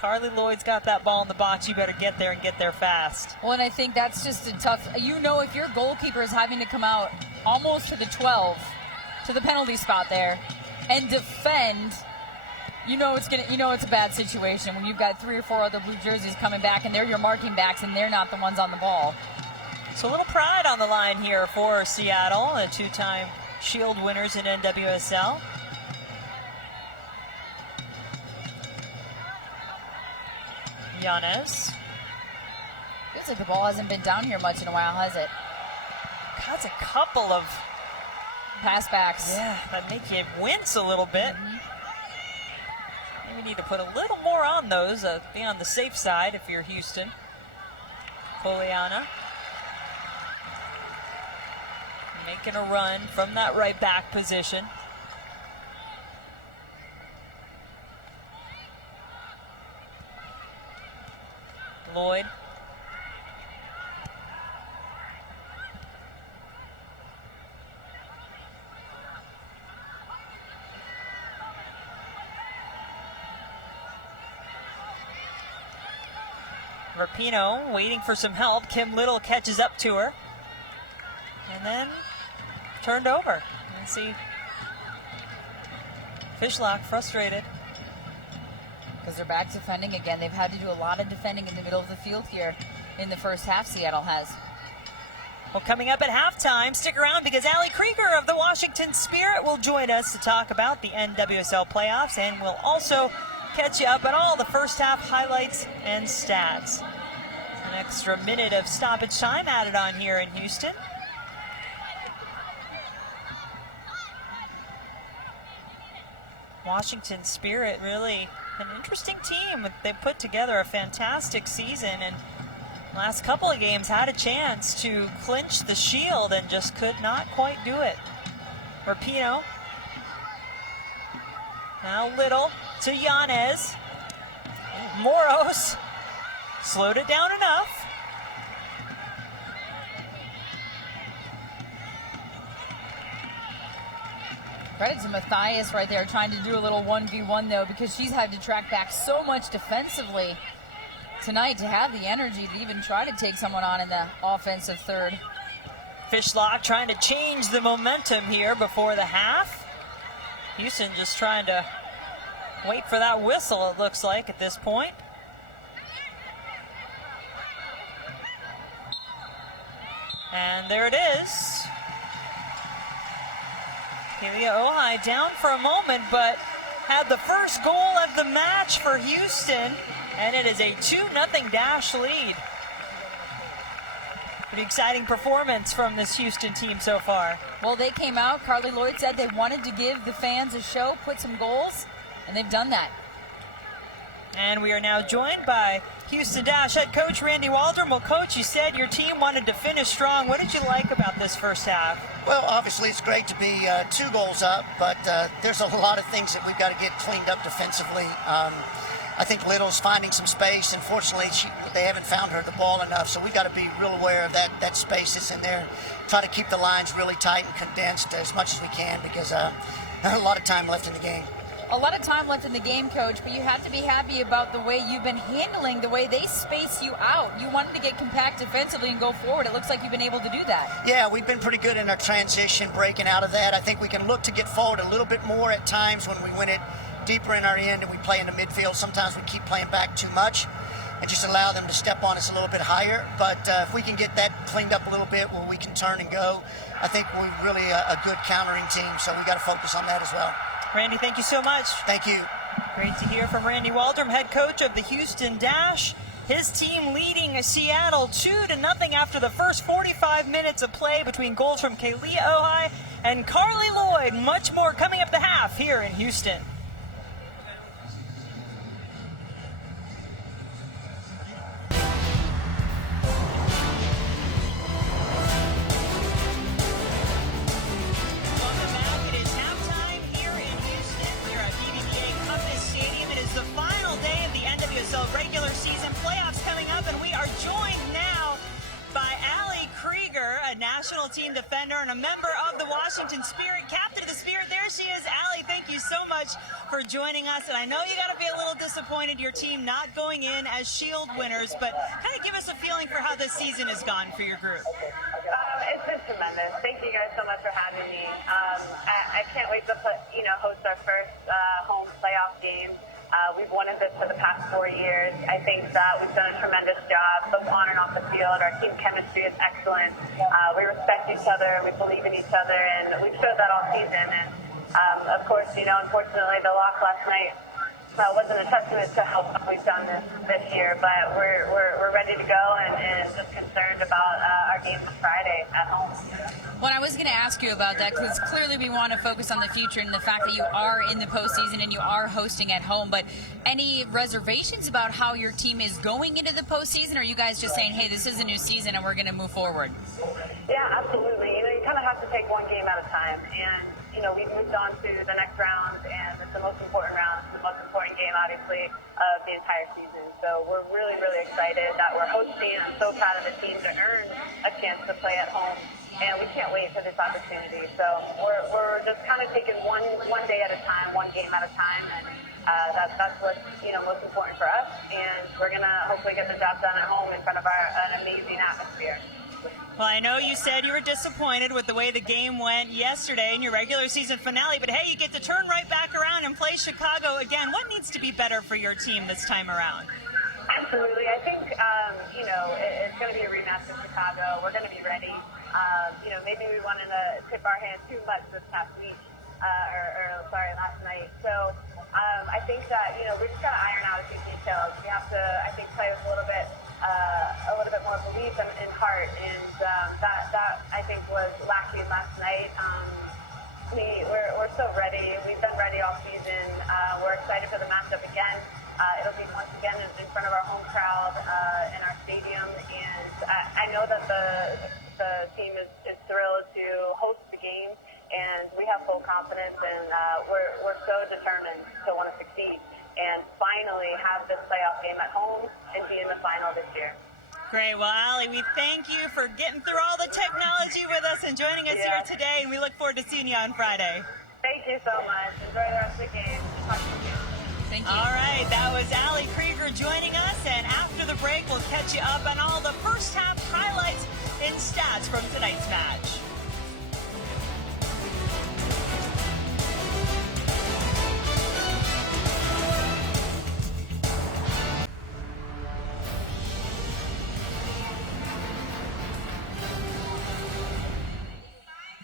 Carly Lloyd's got that ball in the box. You better get there and get there fast. Well, and I think that's just a tough, if your goalkeeper is having to come out almost to the 12, to the penalty spot there, and defend, it's a bad situation when you've got 3 or 4 other blue jerseys coming back and they're your marking backs and they're not the ones on the ball. So a little pride on the line here for Seattle, the 2-time Shield winners in NWSL. Yanez. Feels like the ball hasn't been down here much in a while, has it? That's a couple of pass backs. Yeah, that make you wince a little bit. We need to put a little more on those, be on the safe side if you're Houston. Poliana making a run from that right back position. Lloyd. Rapinoe waiting for some help. Kim Little catches up to her. And then turned over. Let's see. Fishlock frustrated. Because they're back defending again. They've had to do a lot of defending in the middle of the field here in the first half, Seattle has. Well, coming up at halftime, stick around because Allie Krieger of the Washington Spirit will join us to talk about the NWSL playoffs, and we'll also catch you up on all the first half highlights and stats. An extra minute of stoppage time added on here in Houston. Washington Spirit, really an interesting team. They put together a fantastic season, and last couple of games had a chance to clinch the Shield and just could not quite do it. Rapinoe. Now Little to Yanez. Moros slowed it down enough. Credit to Matthias right there, trying to do a little 1v1 though, because she's had to track back so much defensively tonight to have the energy to even try to take someone on in the offensive third. Fishlock trying to change the momentum here before the half. Houston just trying to wait for that whistle, it looks like, at this point. And there it is. Kalia Ojai down for a moment, but had the first goal of the match for Houston, and it is a 2-0 dash lead. Pretty exciting performance from this Houston team so far. Well, they came out, Carly Lloyd said they wanted to give the fans a show, put some goals, and they've done that. And we are now joined by Houston Dash head coach Randy Waldron. Well, coach, you said your team wanted to finish strong. What did you like about this first half? Well, obviously it's great to be 2 goals up, but there's a lot of things that we've got to get cleaned up defensively. I think Little's finding some space. Unfortunately, they haven't found her the ball enough, so we've got to be real aware of that space that's in there. Try to keep the lines really tight and condensed as much as we can, because there's a lot of time left in the game. A lot of time left in the game, coach, but you have to be happy about the way you've been handling, the way they space you out. You wanted to get compact defensively and go forward. It looks like you've been able to do that. Yeah, we've been pretty good in our transition, breaking out of that. I think we can look to get forward a little bit more at times when we win it deeper in our end and we play in the midfield. Sometimes we keep playing back too much and just allow them to step on us a little bit higher. But if we can get that cleaned up a little bit where we can turn and go, I think we're really a good countering team, so we got to focus on that as well. Randy, thank you so much. Thank you. Great to hear from Randy Waldron, head coach of the Houston Dash. His team leading Seattle 2-0 after the first 45 minutes of play between goals from Kalia Ojai and Carly Lloyd. Much more coming up the half here in Houston. Regular season playoffs coming up, and we are joined now by Allie Krieger, a national team defender and a member of the Washington Spirit, captain of the Spirit. There she is. Allie, thank you so much for joining us, and I know you got to be a little disappointed your team not going in as Shield winners, but kind of give us a feeling for how this season has gone for your group. It's been tremendous. Thank you guys so much for having me. I can't wait to host our first home playoff game. We've wanted this for the past 4 years. I think that we've done a tremendous job, both on and off the field. Our team chemistry is excellent. We respect each other. We believe in each other, and we've showed that all season. And of course, unfortunately, the loss last night wasn't a testament to how well we've done this year. But we're ready to go, and just concerned about our game on Friday at home. Well, I was going to ask you about that because clearly we want to focus on the future and the fact that you are in the postseason and you are hosting at home. But any reservations about how your team is going into the postseason? Or are you guys just saying, hey, this is a new season and we're going to move forward? Yeah, absolutely. You kind of have to take one game at a time. And, we've moved on to the next round, and it's the most important round. It's the most important game, obviously, of the entire season. So we're really, really excited that we're hosting. I'm so proud of the team to earn a chance to play at home. And we can't wait for this opportunity. So we're just kind of taking one day at a time, one game at a time, and that's what's most important for us. And we're gonna hopefully get the job done at home in front of an amazing atmosphere. Well, I know you said you were disappointed with the way the game went yesterday in your regular season finale, but hey, you get to turn right back around and play Chicago again. What needs to be better for your team this time around? Absolutely. I think, it's going to be a rematch in Chicago. We're going to be ready. Maybe we wanted to tip our hand too much this past week, last night. So I think that, we just got to iron out a few details. We have to, I think, play with a little bit more belief and heart. And that I think was lacking last night. We're so ready. We've been ready all season. We're excited for the matchup again. It'll be once again in front of our home crowd in our stadium, and I know that the team is thrilled to host the game, and we have full confidence, and we're so determined to want to succeed and finally have this playoff game at home and be in the final this year. Great. Well, Allie, we thank you for getting through all the technology with us and joining us here today, and we look forward to seeing you on Friday. Thank you so much. Enjoy the rest of the game. Talk to you soon. Thank you. All right, that was Allie Krieger joining us, and after the break, we'll catch you up on all the first half highlights and stats from tonight's match.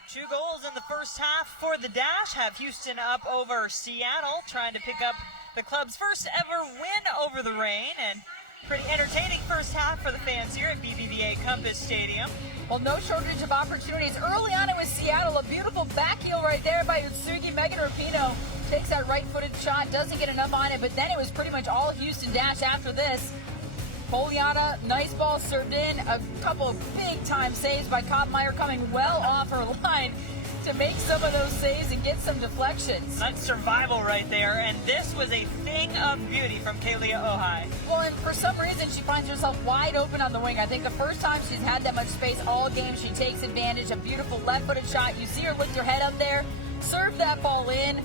Two goals in the first half for the Dash have Houston up over Seattle, trying to pick up the club's first ever win over the Reign, and pretty entertaining first half for the fans here at BBVA Compass Stadium. Well, no shortage of opportunities. Early on it was Seattle, a beautiful back heel right there by Utsugi. Megan Rapinoe takes that right-footed shot, doesn't get enough on it, but then it was pretty much all Houston Dash after this. Poliana, nice ball served in. A couple of big-time saves by Kopmeyer coming well off her line to make some of those saves and get some deflections. That's survival right there, and this was a thing of beauty from Kalia Ohai. Well, and for some reason, she finds herself wide open on the wing. I think the first time she's had that much space all game, she takes advantage. A beautiful left-footed shot. You see her lift her head up there, serve that ball in,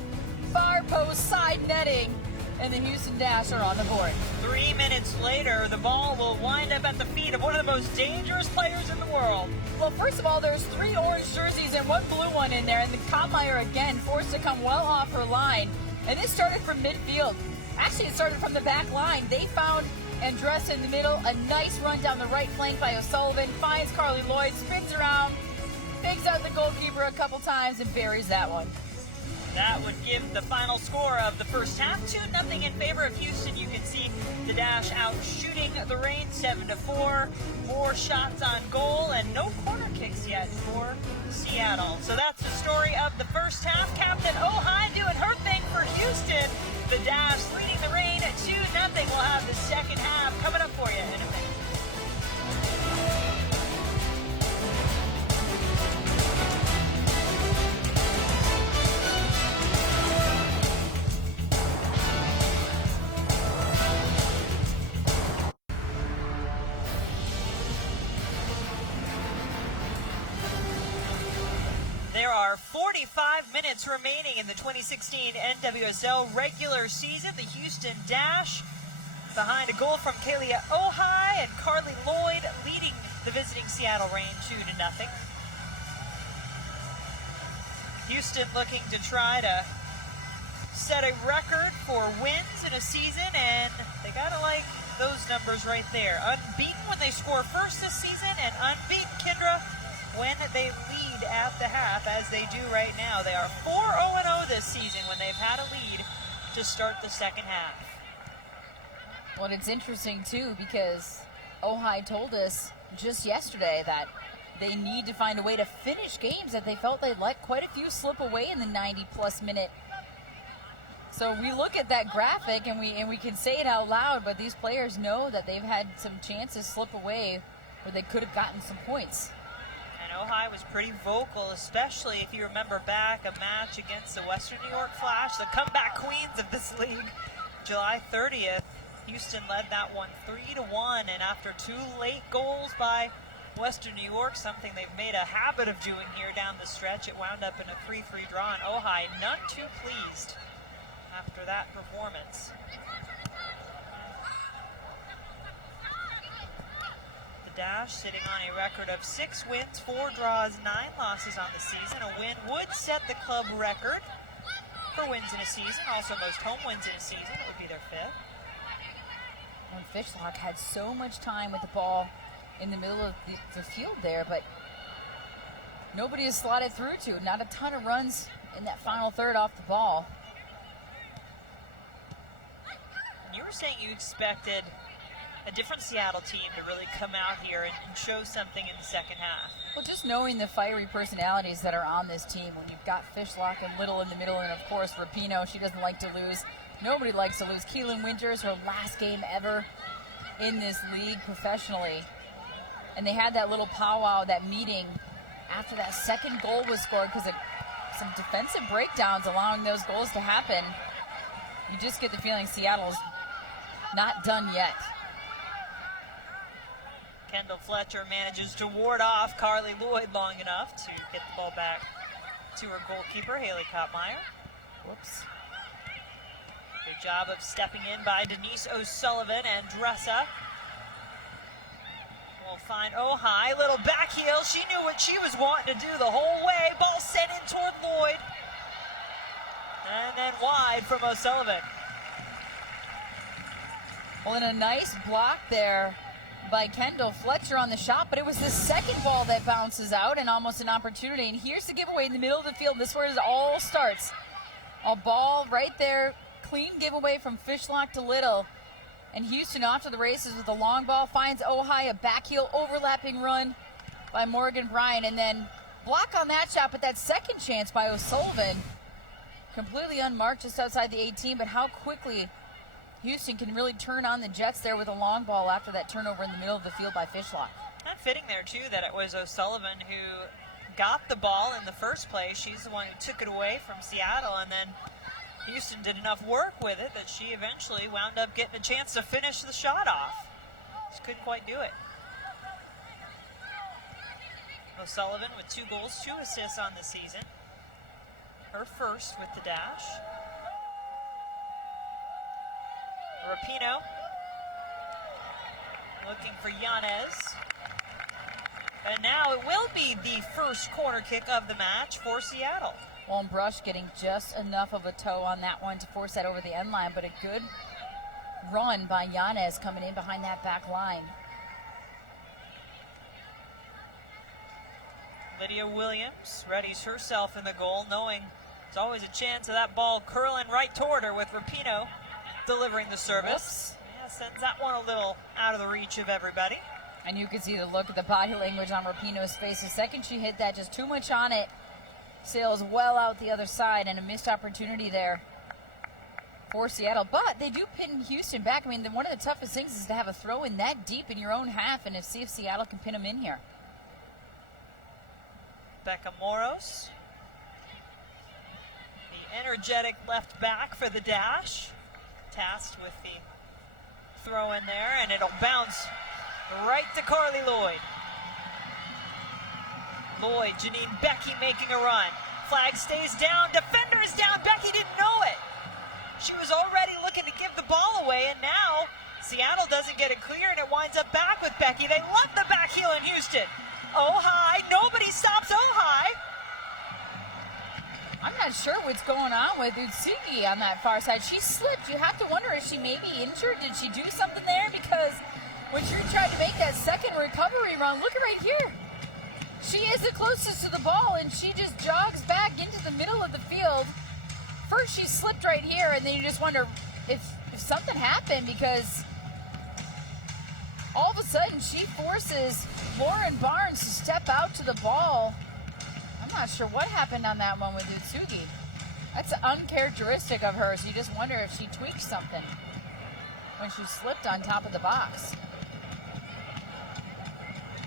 far post, side netting, and the Houston Dash are on the board. 3 minutes later, the ball will wind up at the feet of one of the most dangerous players in the world. Well, first of all, there's 3 orange jerseys and 1 blue one in there, and the Kopmeyer again forced to come well off her line. And this started from midfield. Actually, it started from the back line. They found Andressa in the middle, a nice run down the right flank by O'Sullivan, finds Carly Lloyd, spins around, picks out the goalkeeper a couple times, and buries that one. That would give the final score of the first half 2-0 in favor of Houston. You can see the Dash out shooting the Reign 7-4. More shots on goal and no corner kicks yet for Seattle. So that's the story of the first half. Captain Ohai doing her thing for Houston. The Dash leading the Reign 2-0. We'll have the second half coming up for you in a minute. There are 45 minutes remaining in the 2016 NWSL regular season. The Houston Dash behind a goal from Kalia Ohai and Carly Lloyd leading the visiting Seattle Reign 2-0. Houston looking to try to set a record for wins in a season, and they gotta like those numbers right there. Unbeaten when they score first this season, and unbeaten, Kendra, when they lead at the half, as they do right now. They are 4-0 this season when they've had a lead to start the second half. Well, it's interesting, too, because Ohai told us just yesterday that they need to find a way to finish games that they felt they let quite a few slip away in the 90-plus minute. So we look at that graphic and we can say it out loud, but these players know that they've had some chances slip away where they could have gotten some points. And Ojai was pretty vocal, especially if you remember back a match against the Western New York Flash, the comeback queens of this league, July 30th. Houston led that one 3-1, and after 2 late goals by Western New York, something they've made a habit of doing here down the stretch, it wound up in a 3-3 draw, and Ojai not too pleased after that performance. The Dash sitting on a record of 6 wins, 4 draws, 9 losses on the season. A win would set the club record for wins in a season, also most home wins in a season. It would be their 5th. And Fishlock had so much time with the ball in the middle of the field there, but nobody is slotted through to. Not a ton of runs in that final third off the ball. You were saying you expected a different Seattle team to really come out here and show something in the second half. Well, just knowing the fiery personalities that are on this team, when you've got Fishlock and Little in the middle, and of course Rapinoe, she doesn't like to lose. Nobody likes to lose. Keelan Winters, her last game ever in this league professionally. And they had that little powwow, that meeting after that second goal was scored, because of some defensive breakdowns allowing those goals to happen. You just get the feeling Seattle's not done yet. Kendall Fletcher manages to ward off Carly Lloyd long enough to get the ball back to her goalkeeper, Haley Kottmeyer. Whoops. Good job of stepping in by Denise O'Sullivan, and Dressa will find Ojai. Little back heel. She knew what she was wanting to do the whole way. Ball sent in toward Lloyd. And then wide from O'Sullivan. Well, and a nice block there by Kendall Fletcher on the shot, but it was the second ball that bounces out and almost an opportunity. And here's the giveaway in the middle of the field. This is where it all starts. A ball right there, clean giveaway from Fishlock to Little. And Houston off to the races with a long ball, finds Ojai, a back heel overlapping run by Morgan Bryan. And then block on that shot, but that second chance by O'Sullivan, completely unmarked just outside the 18, but how quickly Houston can really turn on the Jets there with a long ball after that turnover in the middle of the field by Fishlock. Not fitting there, too, that it was O'Sullivan who got the ball in the first place. She's the one who took it away from Seattle, and then Houston did enough work with it that she eventually wound up getting a chance to finish the shot off. Just couldn't quite do it. O'Sullivan with 2 goals, 2 assists on the season. Her first with the Dash. Rapinoe looking for Yanez. And now it will be the first corner kick of the match for Seattle. Well, and Brush getting just enough of a toe on that one to force that over the end line, but a good run by Yanez coming in behind that back line. Lydia Williams readies herself in the goal, knowing there's always a chance of that ball curling right toward her with Rapinoe delivering the service. Yeah, sends that one a little out of the reach of everybody. And you can see the look of the body language on Rapinoe's face. The second she hit that, just too much on it. Sails well out the other side, and a missed opportunity there for Seattle. But they do pin Houston back. I mean, one of the toughest things is to have a throw in that deep in your own half and to see if Seattle can pin them in here. Becca Moros, the energetic left back for the Dash, tasked with the throw in there, and it'll bounce right to Carly Lloyd. Lloyd, Janine Becky making a run. Flag stays down, defender is down, Becky didn't know it. She was already looking to give the ball away, and now Seattle doesn't get it clear, and it winds up back with Becky. They love the back heel in Houston. Ojai, nobody stops Ojai. I'm not sure what's going on with Utsigi on that far side. She slipped. You have to wonder, is she maybe injured? Did she do something there? Because when she tried to make that second recovery run, look at right here. She is the closest to the ball, and she just jogs back into the middle of the field. First, she slipped right here, and then you just wonder if something happened, because all of a sudden she forces Lauren Barnes to step out to the ball. I'm not sure what happened on that one with Utsugi. That's uncharacteristic of her, so you just wonder if she tweaked something when she slipped on top of the box.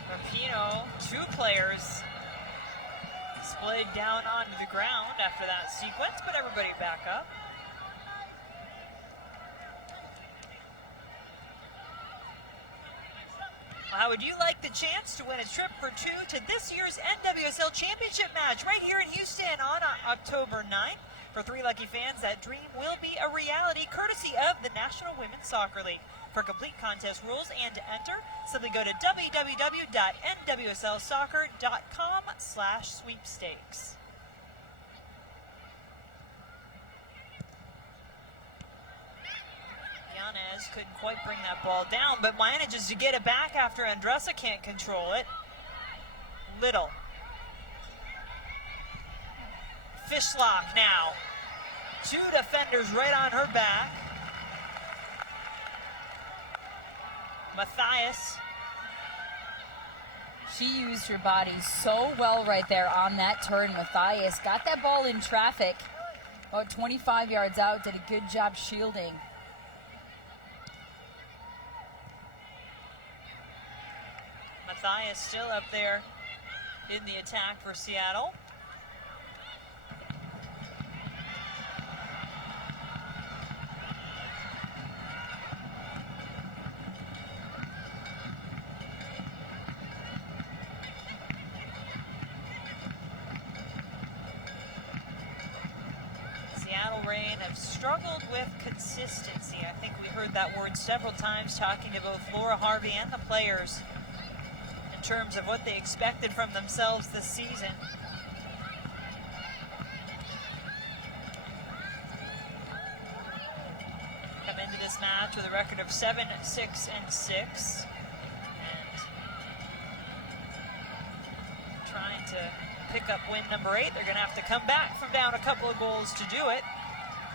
Rapinoe, 2 players splayed down onto the ground after that sequence, but everybody back up. How would you like the chance to win a trip for 2 to this year's NWSL Championship match right here in Houston on October 9th? For 3 lucky fans, that dream will be a reality courtesy of the National Women's Soccer League. For complete contest rules and to enter, simply go to www.nwslsoccer.com/sweepstakes. Yanez couldn't quite bring that ball down, but manages to get it back after Andressa can't control it. Little. Fishlock now. 2 defenders right on her back. Matthias. She used her body so well right there on that turn. Matthias got that ball in traffic about 25 yards out, did a good job shielding. Matthias still up there in the attack for Seattle. Rain have struggled with consistency. I think we heard that word several times talking to both Laura Harvey and the players in terms of what they expected from themselves this season. Come into this match with a record of 7-6-6 and trying to pick up win number 8. They're going to have to come back from down a couple of goals to do it.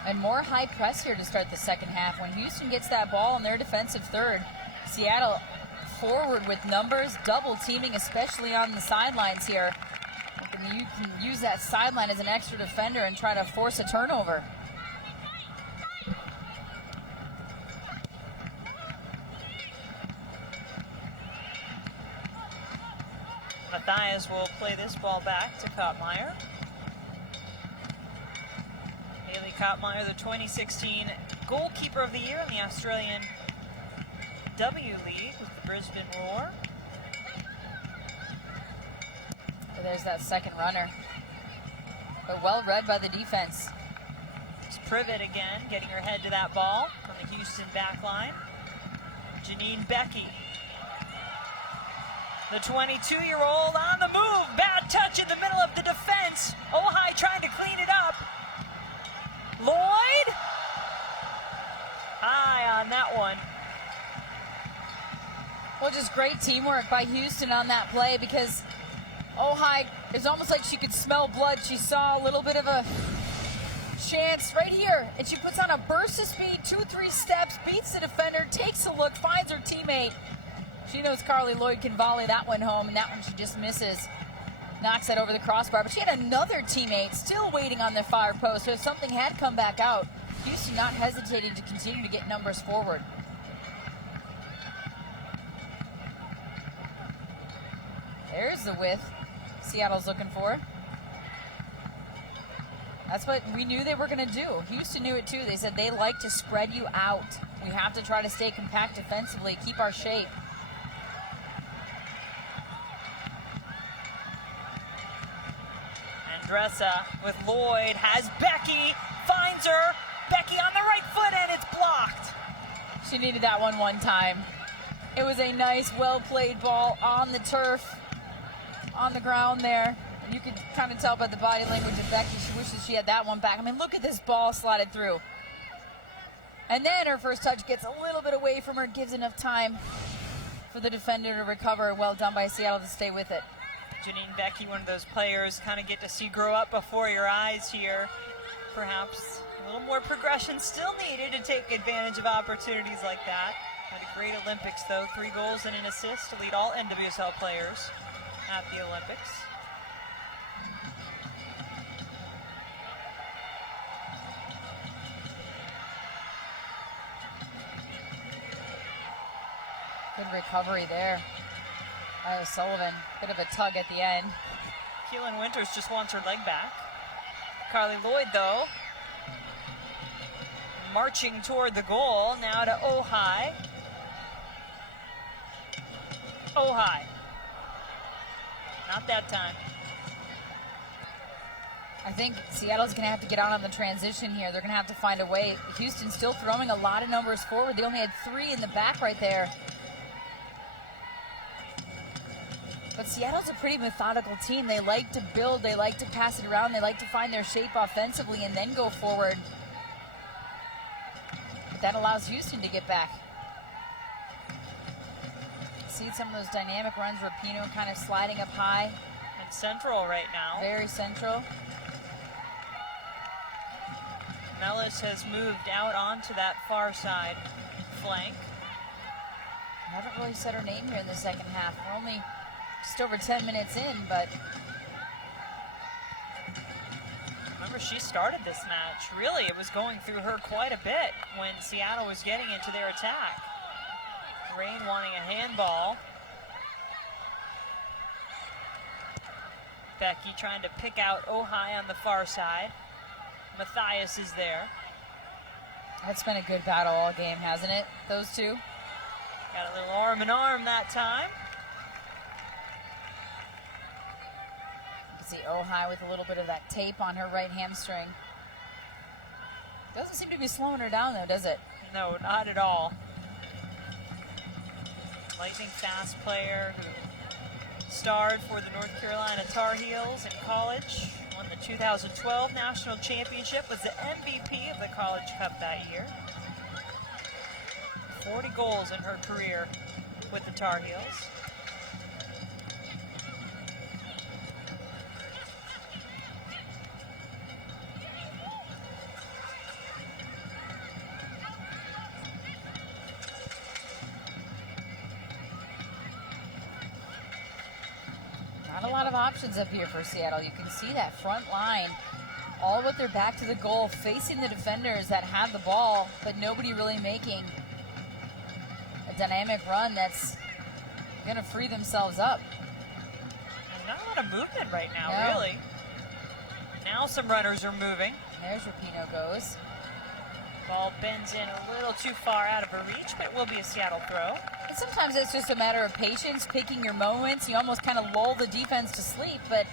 And more high press here to start the second half. When Houston gets that ball in their defensive third, Seattle forward with numbers, double teaming, especially on the sidelines here. You can use that sideline as an extra defender and try to force a turnover. Matthias will play this ball back to Kottmeyer. Haley Kottmeyer, the 2016 Goalkeeper of the Year in the Australian W League with the Brisbane Roar. So there's that second runner. But well read by the defense. It's Privet again, getting her head to that ball from the Houston back line. Janine Becky. The 22-year-old on the move. Bad touch in the middle of the defense. Ojai trying to clean it up. Lloyd. High on that one. Well, just great teamwork by Houston on that play because Ojai, it's almost like she could smell blood. She saw a little bit of a chance right here, and she puts on a burst of speed, 2-3 steps, beats the defender, takes a look, finds her teammate. She knows Carly Lloyd can volley that one home, and that one she just misses. Knocks that over the crossbar, but she had another teammate still waiting on the far post, so if something had come back out, Houston not hesitating to continue to get numbers forward. There's the width Seattle's looking for. That's what we knew they were going to do. Houston knew it too. They said they like to spread you out. We have to try to stay compact defensively, keep our shape. Andressa with Lloyd, has Becky, finds her. Becky on the right foot, and it's blocked. She needed that one time. It was a nice, well-played ball on the turf, on the ground there. You could kind of tell by the body language of Becky, she wishes she had that one back. I mean, look at this ball slotted through. And then her first touch gets a little bit away from her, gives enough time for the defender to recover. Well done by Seattle to stay with it. Janine Becky, one of those players kind of get to see grow up before your eyes here. Perhaps a little more progression still needed to take advantage of opportunities like that. Had a great Olympics, though. 3 goals and an assist to lead all NWSL players at the Olympics. Good recovery there by O'Sullivan. Bit of a tug at the end. Keelan Winters just wants her leg back. Carly Lloyd, though, marching toward the goal. Now to Ojai. Ojai. Not that time. I think Seattle's going to have to get out on the transition here. They're going to have to find a way. Houston's still throwing a lot of numbers forward. They only had 3 in the back right there. But Seattle's a pretty methodical team. They like to build, they like to pass it around, they like to find their shape offensively and then go forward. But that allows Houston to get back. See some of those dynamic runs, Rapinoe kind of sliding up high. It's central right now. Very central. Mellis has moved out onto that far side flank. I haven't really said her name here in the second half. We're only just over 10 minutes in, but remember, she started this match. Really, it was going through her quite a bit when Seattle was getting into their attack. Rain wanting a handball. Becky trying to pick out Ojai on the far side. Matthias is there. That's been a good battle all game, hasn't it? Those two. Got a little arm in arm that time. You can see Ojai with a little bit of that tape on her right hamstring. Doesn't seem to be slowing her down though, does it? No, not at all. Lightning fast player who starred for the North Carolina Tar Heels in college. Won the 2012 National Championship, was the MVP of the College Cup that year. 40 goals in her career with the Tar Heels. Not a lot of options up here for Seattle. You can see that front line all with their back to the goal, facing the defenders that have the ball, but nobody really making a dynamic run that's going to free themselves up. And not a lot of movement right now, No. really. Now some runners are moving. There's Rapinoe goes. Ball bends in a little too far out of her reach, but it will be a Seattle throw. And sometimes it's just a matter of patience, picking your moments. You almost kind of lull the defense to sleep, but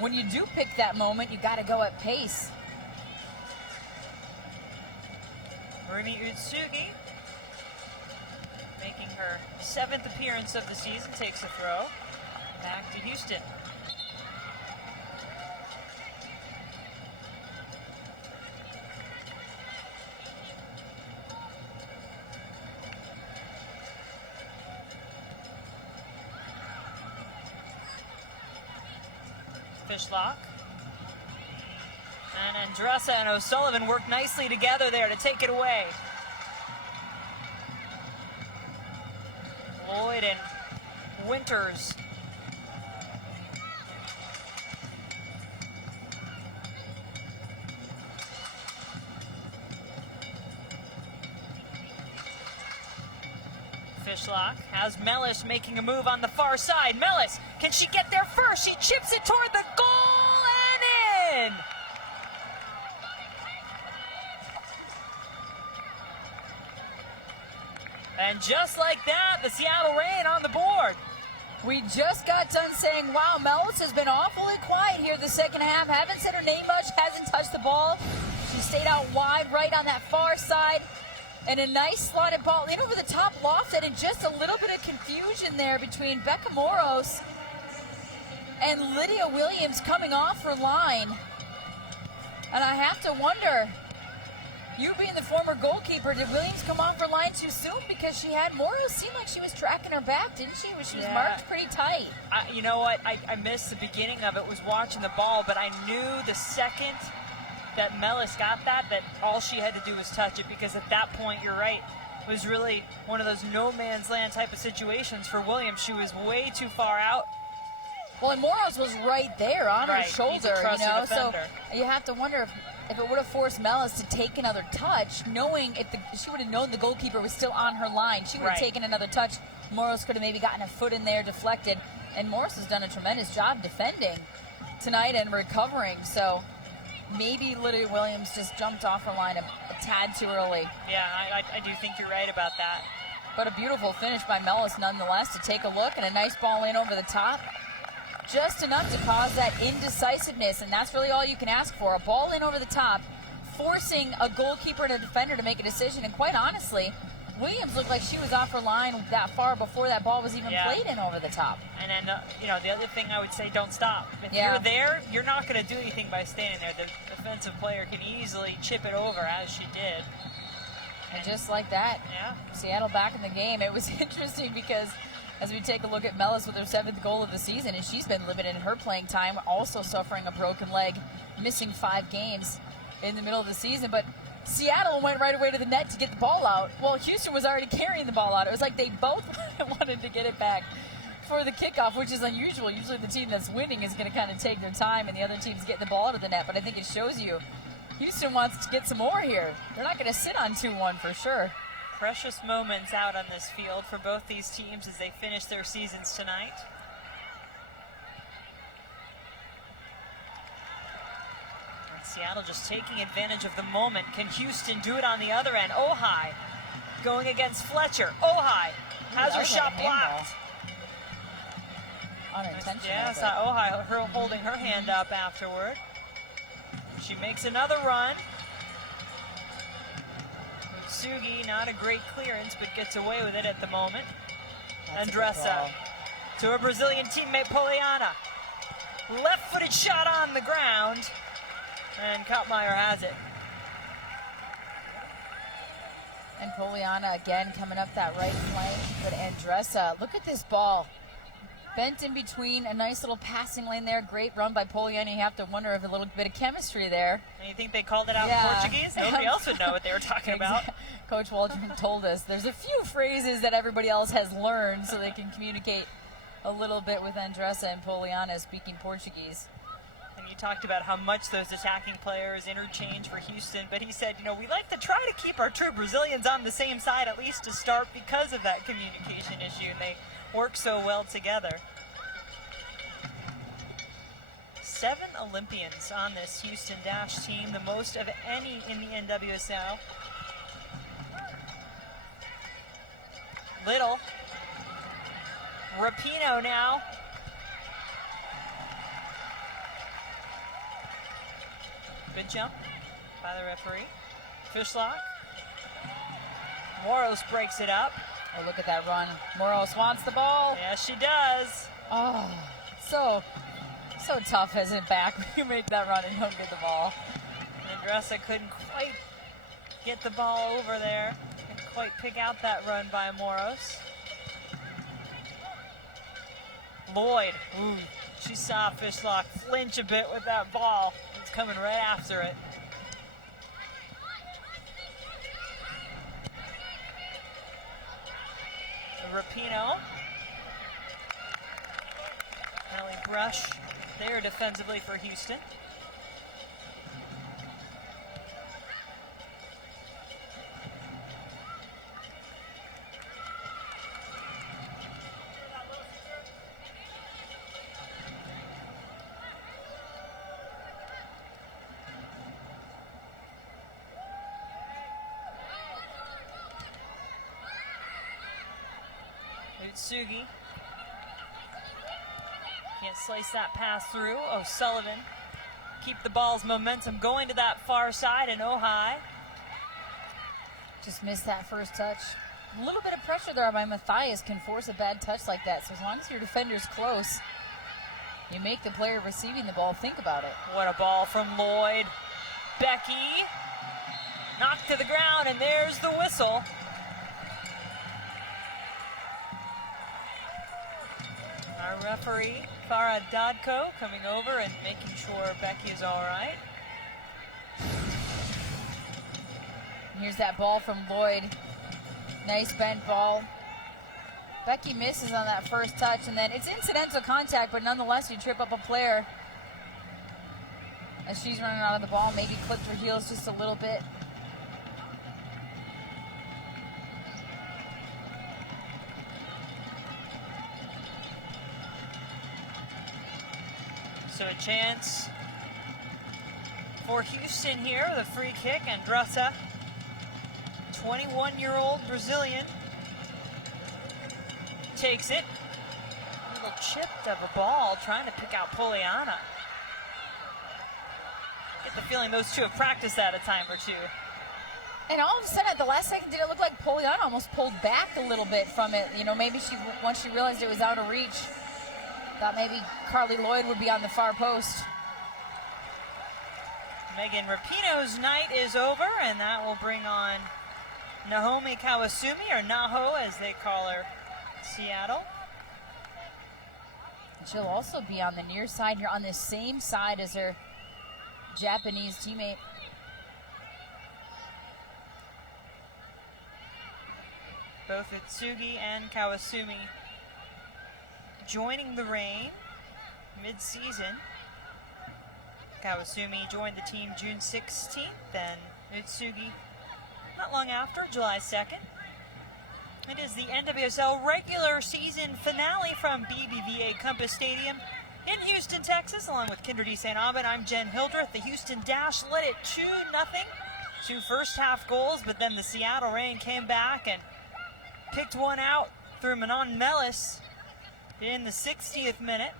when you do pick that moment, you got to go at pace. Rumi Utsugi, making her 7th appearance of the season, takes a throw. Back to Houston. Fishlock. And Andressa and O'Sullivan work nicely together there to take it away. Lloyd and Winters. Fishlock has Mellis making a move on the far side. Mellis, can she get there first? She chips it toward the goal and in! And just like that, the Seattle Reign on the board. We just got done saying, wow, Mellis has been awfully quiet here the second half. Haven't said her name much, hasn't touched the ball. She stayed out wide right on that far side. And a nice slotted ball in over the top, lofted, and just a little bit of confusion there between Becca Moros and Lydia Williams coming off her line. And I have to wonder, you being the former goalkeeper, did Williams come off her line too soon? Because she had Moros seem like she was tracking her back, didn't she? She was marked pretty tight. You know what? I missed the beginning of it, was watching the ball, but I knew the second that Mellis got that all she had to do was touch it, because at that point, you're right, was really one of those no man's land type of situations for Williams. She was way too far out. Well, and Moros was right there on her shoulder, you know, so you have to wonder if it would have forced Mellis to take another touch, knowing if she would have known the goalkeeper was still on her line. She would have taken another touch. Moros could have maybe gotten a foot in there, deflected, and Moros has done a tremendous job defending tonight and recovering, so maybe Lydia Williams just jumped off her line a tad too early. Yeah, I do think you're right about that. But a beautiful finish by Mellis nonetheless to take a look, and a nice ball in over the top. Just enough to cause that indecisiveness, and that's really all you can ask for. A ball in over the top, forcing a goalkeeper and a defender to make a decision. And quite honestly, Williams looked like she was off her line that far before that ball was even played in over the top. And then, the other thing I would say, don't stop. If you're there, you're not going to do anything by standing there. The defensive player can easily chip it over, as she did. And just like that, Seattle back in the game. It was interesting because as we take a look at Mellis with her 7th goal of the season, and she's been limited in her playing time, also suffering a broken leg, missing 5 games in the middle of the season. But Seattle went right away to the net to get the ball out. Well, Houston was already carrying the ball out. It was like they both wanted to get it back for the kickoff, which is unusual. Usually the team that's winning is going to kind of take their time, and the other team's getting the ball out of the net. But I think it shows you Houston wants to get some more here. They're not going to sit on 2-1 for sure. Precious moments out on this field for both these teams as they finish their seasons tonight. And Seattle just taking advantage of the moment. Can Houston do it on the other end? Ojai going against Fletcher. Ojai has her shot blocked. Unintentional. Yeah, I saw Ojai holding her hand up afterward. She makes another run. Sugi, not a great clearance, but gets away with it at the moment. Andressa to her Brazilian teammate Poliana. Left-footed shot on the ground, and Kottmeyer has it. And Poliana again coming up that right flank, but Andressa, look at this ball. Bent in between, a nice little passing lane there. Great run by Poliana. You have to wonder if a little bit of chemistry there. And you think they called it out in Portuguese? Nobody else would know what they were talking about. Coach Waldron told us there's a few phrases that everybody else has learned so they can communicate a little bit with Andressa and Poliana speaking Portuguese. And you talked about how much those attacking players interchange for Houston, but he said, we like to try to keep our two Brazilians on the same side at least to start because of that communication issue, and they work so well together. 7 Olympians on this Houston Dash team, the most of any in the NWSL. Little. Rapinoe now. Good jump by the referee. Fishlock. Moros breaks it up. Oh, look at that run. Moros wants the ball. Yes, she does. Oh, so tough as it back when you make that run and you don't get the ball. Andressa couldn't quite get the ball over there. Couldn't quite pick out that run by Moros. Lloyd, she saw Fishlock flinch a bit with that ball. It's coming right after it. Rapinoe. Nelly Brush there defensively for Houston. Utsugi can't slice that pass through. O'Sullivan keep the ball's momentum going to that far side, and Ojai just missed that first touch. A little bit of pressure there by Matthias can force a bad touch like that. So as long as your defender's close, you make the player receiving the ball think about it. What a ball from Lloyd. Becky knocked to the ground, and there's the whistle. Our referee, Farah Dodko, coming over and making sure Becky is all right. Here's that ball from Lloyd. Nice bent ball. Becky misses on that first touch, and then it's incidental contact, but nonetheless, you trip up a player. As she's running out of the ball, maybe clipped her heels just a little bit. So a chance for Houston here with a free kick, and Dressa, 21-year-old Brazilian, takes it. A little chipped of a ball, trying to pick out Poliana. Get the feeling those two have practiced that a time or two. And all of a sudden, at the last second, did it look like Poliana almost pulled back a little bit from it? You know, maybe once she realized it was out of reach, thought maybe Carly Lloyd would be on the far post. Megan Rapinoe's night is over, and that will bring on Naomi Kawasumi, or Naho as they call her, Seattle. She'll also be on the near side here, on the same side as her Japanese teammate. Both Itsugi and Kawasumi joining the reign mid-season. Kawasumi joined the team June 16th, and Itsugi not long after, July 2nd. It is the NWSL regular season finale from BBVA Compass Stadium in Houston, Texas, along with Kindred St. Aubin. I'm Jen Hildreth. The Houston Dash led it 2-0. 2 first-half goals, but then the Seattle Reign came back and picked one out through Manon Mellis in the 60th minute.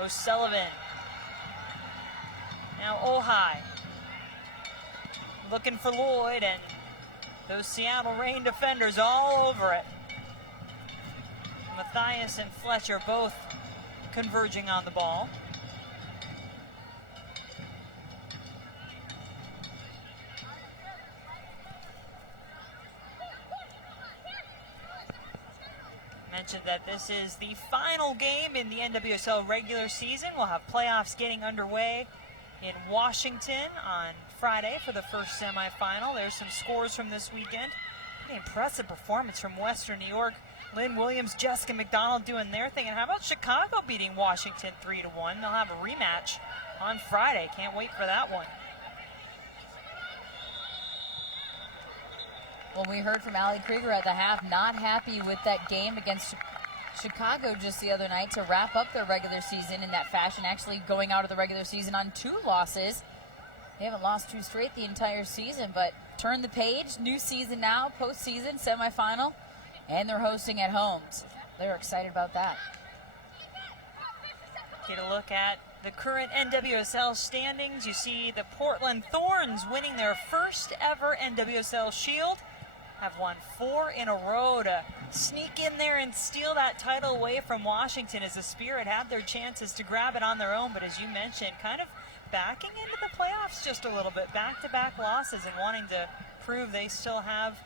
O'Sullivan. Now Ohai. Looking for Lloyd, and those Seattle Reign defenders all over it. Matthias and Fletcher both converging on the ball. Mentioned that this is the final game in the NWSL regular season. We'll have playoffs getting underway in Washington on Friday for the first semifinal. There's some scores from this weekend. Pretty impressive performance from Western New York. Lynn Williams, Jessica McDonald doing their thing. And how about Chicago beating Washington 3-1? They'll have a rematch on Friday. Can't wait for that one. Well, we heard from Allie Krieger at the half, not happy with that game against Chicago just the other night to wrap up their regular season in that fashion, actually going out of the regular season on 2 losses. They haven't lost 2 straight the entire season, but turn the page, new season now, postseason, semifinal, and they're hosting at home. So they're excited about that. Get a look at the current NWSL standings. You see the Portland Thorns winning their first ever NWSL Shield. Have won 4 in a row to sneak in there and steal that title away from Washington, as the Spirit had their chances to grab it on their own. But as you mentioned, kind of backing into the playoffs just a little bit, back-to-back losses, and wanting to prove they still have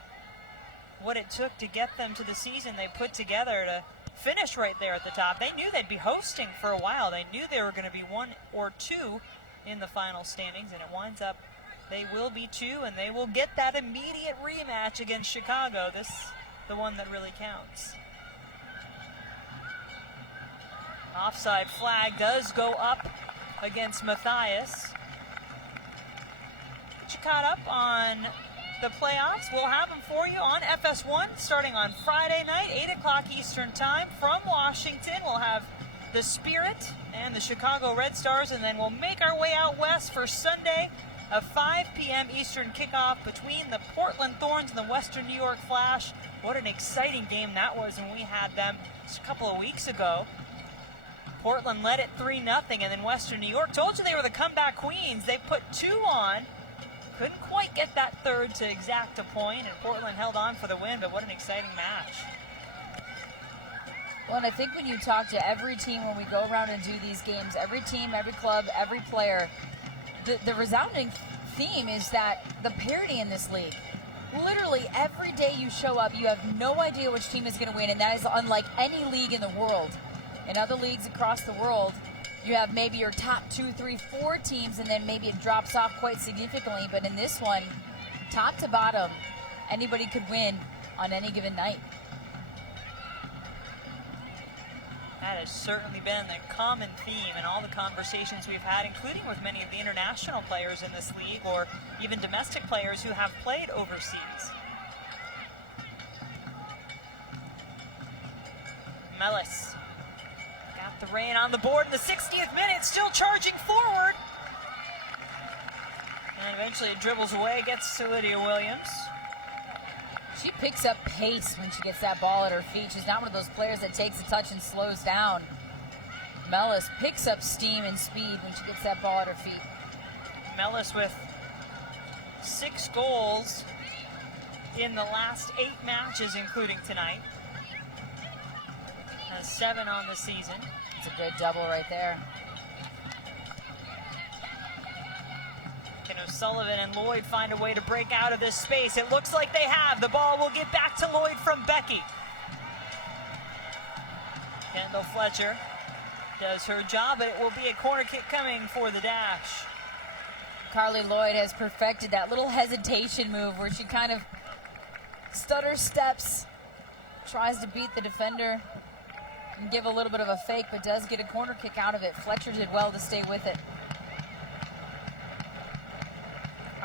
what it took to get them to the season they put together to finish right there at the top. They knew they'd be hosting for a while. They knew they were going to be 1 or 2 in the final standings, and it winds up they will be 2, and they will get that immediate rematch against Chicago. This the one that really counts. Offside flag does go up against Matthias. Get you caught up on the playoffs. We'll have them for you on FS1 starting on Friday night, 8 o'clock Eastern time. From Washington, we'll have the Spirit and the Chicago Red Stars, and then we'll make our way out west for Sunday, a 5 p.m. Eastern kickoff between the Portland Thorns and the Western New York Flash. What an exciting game that was when we had them just a couple of weeks ago. Portland led it 3-0, and then Western New York, told you they were the comeback queens. They put 2 on. Couldn't quite get that third to exact a point, and Portland held on for the win, but what an exciting match. Well, and I think when you talk to every team when we go around and do these games, every team, every club, every player, the resounding theme is that the parity in this league. Literally every day you show up, you have no idea which team is going to win, and that is unlike any league in the world. In other leagues across the world, you have maybe your top 2, 3, 4 teams, and then maybe it drops off quite significantly. But in this one, top to bottom, anybody could win on any given night. That has certainly been the common theme in all the conversations we've had, including with many of the international players in this league, or even domestic players who have played overseas. Mellis got the rain on the board in the 60th minute, still charging forward. And eventually it dribbles away, gets to Lydia Williams. She picks up pace when she gets that ball at her feet. She's not one of those players that takes a touch and slows down. Mellis picks up steam and speed when she gets that ball at her feet. Mellis with 6 goals in the last 8 matches, including tonight. Has 7 on the season. It's a good double right there. Can O'Sullivan and Lloyd find a way to break out of this space? It looks like they have. The ball will get back to Lloyd from Becky. Kendall Fletcher does her job, but it will be a corner kick coming for the Dash. Carly Lloyd has perfected that little hesitation move where she kind of stutter steps, tries to beat the defender and give a little bit of a fake, but does get a corner kick out of it. Fletcher did well to stay with it.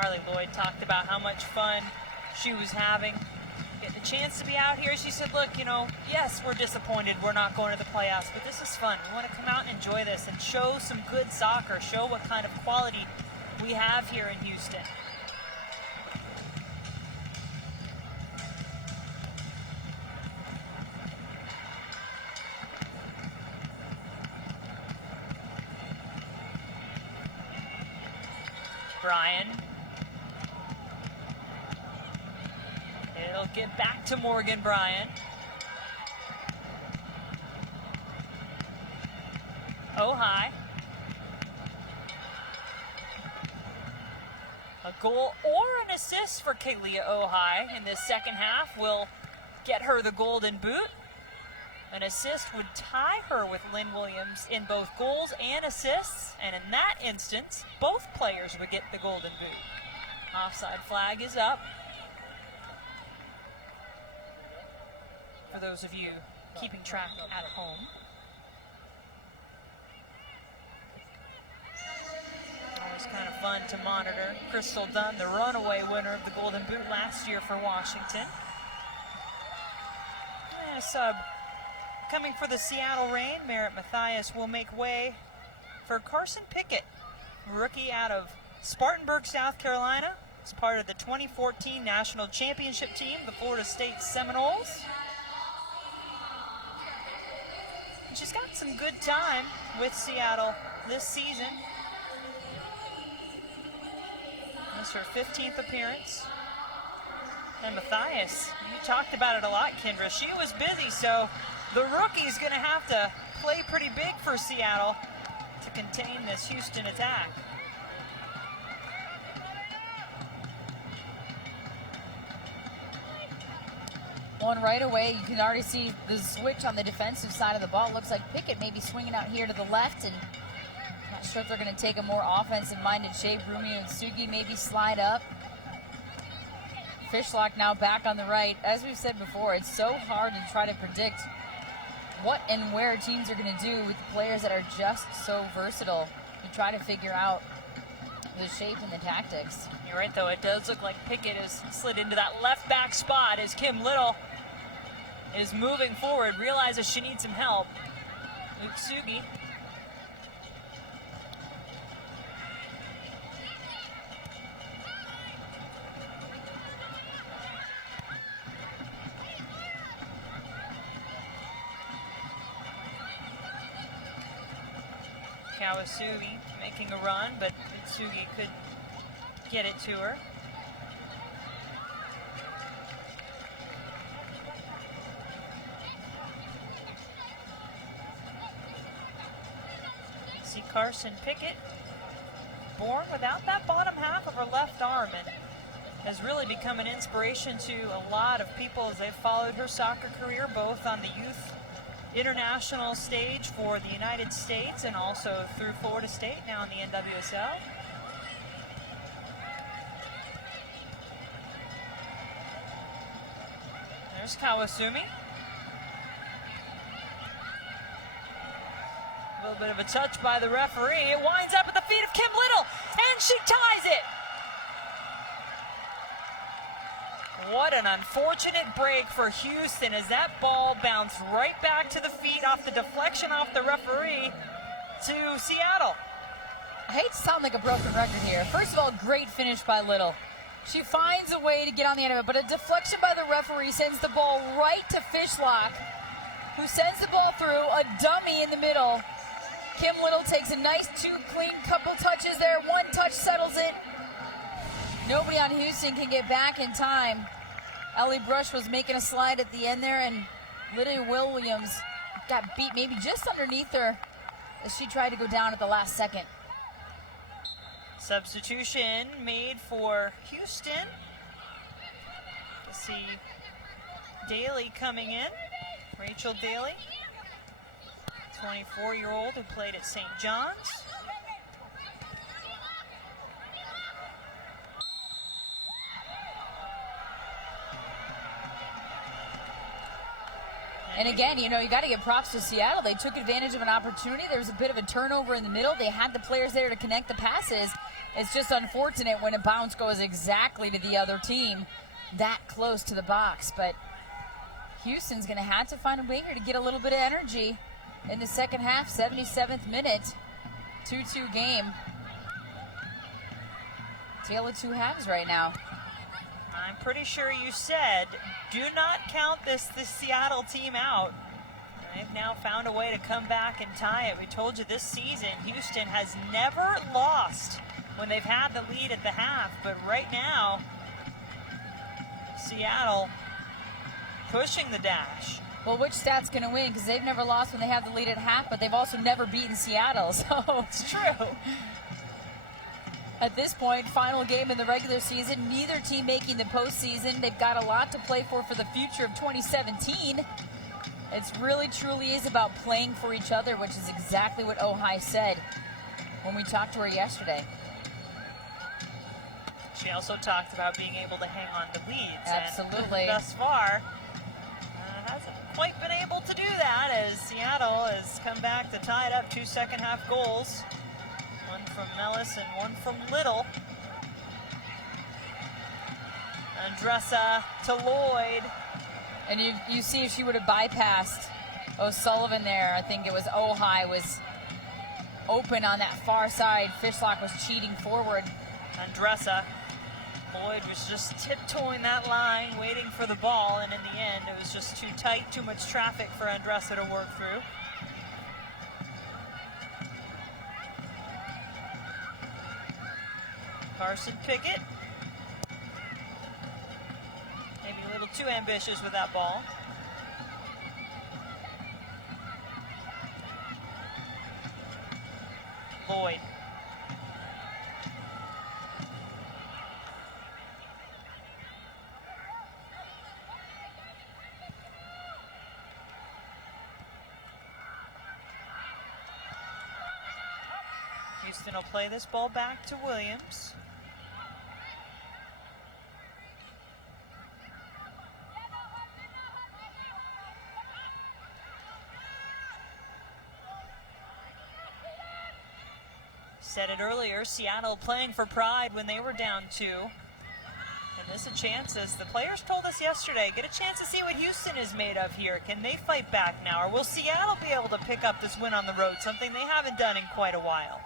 Carly Lloyd talked about how much fun she was having. Get the chance to be out here. She said, look, you know, yes, we're disappointed we're not going to the playoffs, but this is fun. We want to come out and enjoy this and show some good soccer, show what kind of quality we have here in Houston. Bryan. It'll get back to Morgan Bryan. Ojai. A goal or an assist for Kalia Ojai in this second half will get her the golden boot. An assist would tie her with Lynn Williams in both goals and assists, and in that instance, both players would get the golden boot. Offside flag is up. For those of you keeping track at home. Always kind of fun to monitor. Crystal Dunn, the runaway winner of the Golden Boot last year for Washington. And a sub coming for the Seattle Reign. Merritt Mathias will make way for Carson Pickett, rookie out of Spartanburg, South Carolina. As part of the 2014 National Championship team, the Florida State Seminoles. She's got some good time with Seattle this season. This is her 15th appearance. And Mathias, you talked about it a lot, Kendra. She was busy, so the rookie's going to have to play pretty big for Seattle to contain this Houston attack. Well, and right away, you can already see the switch on the defensive side of the ball. It looks like Pickett may be swinging out here to the left, and not sure if they're going to take a more offensive-minded shape. Rumi and Sugi maybe slide up. Fishlock now back on the right. As we've said before, it's so hard to try to predict what and where teams are going to do with the players that are just so versatile. You try to figure out the shape and the tactics. You're right, though. It does look like Pickett has slid into that left back spot as Kim Little is moving forward, realizes she needs some help. Utsugi. Kawasugi making a run, but Utsugi could get it to her. See Carson Pickett, born without that bottom half of her left arm, and has really become an inspiration to a lot of people as they've followed her soccer career, both on the youth international stage for the United States and also through Florida State now in the NWSL. There's Kawasumi. A little bit of a touch by the referee. It winds up at the feet of Kim Little, and she ties it. What an unfortunate break for Houston as that ball bounced right back to the feet off the deflection off the referee to Seattle. I hate to sound like a broken record here. First of all, great finish by Little. She finds a way to get on the end of it, but a deflection by the referee sends the ball right to Fishlock, who sends the ball through, a dummy in the middle. Kim Little takes a nice clean couple touches there. One touch settles it. Nobody on Houston can get back in time. Ellie Brush was making a slide at the end there, and Lydia Williams got beat maybe just underneath her as she tried to go down at the last second. Substitution made for Houston. You see Daly coming in, Rachel Daly, 24-year-old who played at St. John's. And again, you know, you got to give props to Seattle. They took advantage of an opportunity. There was a bit of a turnover in the middle. They had the players there to connect the passes. It's just unfortunate when a bounce goes exactly to the other team that close to the box. But Houston's going to have to find a winger to get a little bit of energy in the second half. 77th minute, 2-2 game. Tale of two halves right now. I'm pretty sure you said, do not count this Seattle team out. They've now found a way to come back and tie it. We told you this season, Houston has never lost when they've had the lead at the half. But right now, Seattle pushing the dash. Well, which stat's going to win? Because they've never lost when they have the lead at half, but they've also never beaten Seattle. So It's true. At this point, final game in the regular season, neither team making the postseason. They've got a lot to play for the future of 2017. It's really, truly is about playing for each other, which is exactly what Ojai said when we talked to her yesterday. She also talked about being able to hang on to leads. Absolutely. And thus far, hasn't quite been able to do that as Seattle has come back to tie it up. 2 second-half goals. One from Mellis and one from Little. Andressa to Lloyd. And you see if she would have bypassed O'Sullivan there. I think it was Ojai was open on that far side. Fishlock was cheating forward. Andressa. Lloyd was just tiptoeing that line, waiting for the ball, and in the end, it was just too tight, too much traffic for Andressa to work through. Carson Pickett. Maybe a little too ambitious with that ball. Lloyd. Houston will play this ball back to Williams. Said it earlier, Seattle playing for pride when they were down 2. And this a chance, as the players told us yesterday, get a chance to see what Houston is made of here. Can they fight back now, or will Seattle be able to pick up this win on the road, something they haven't done in quite a while?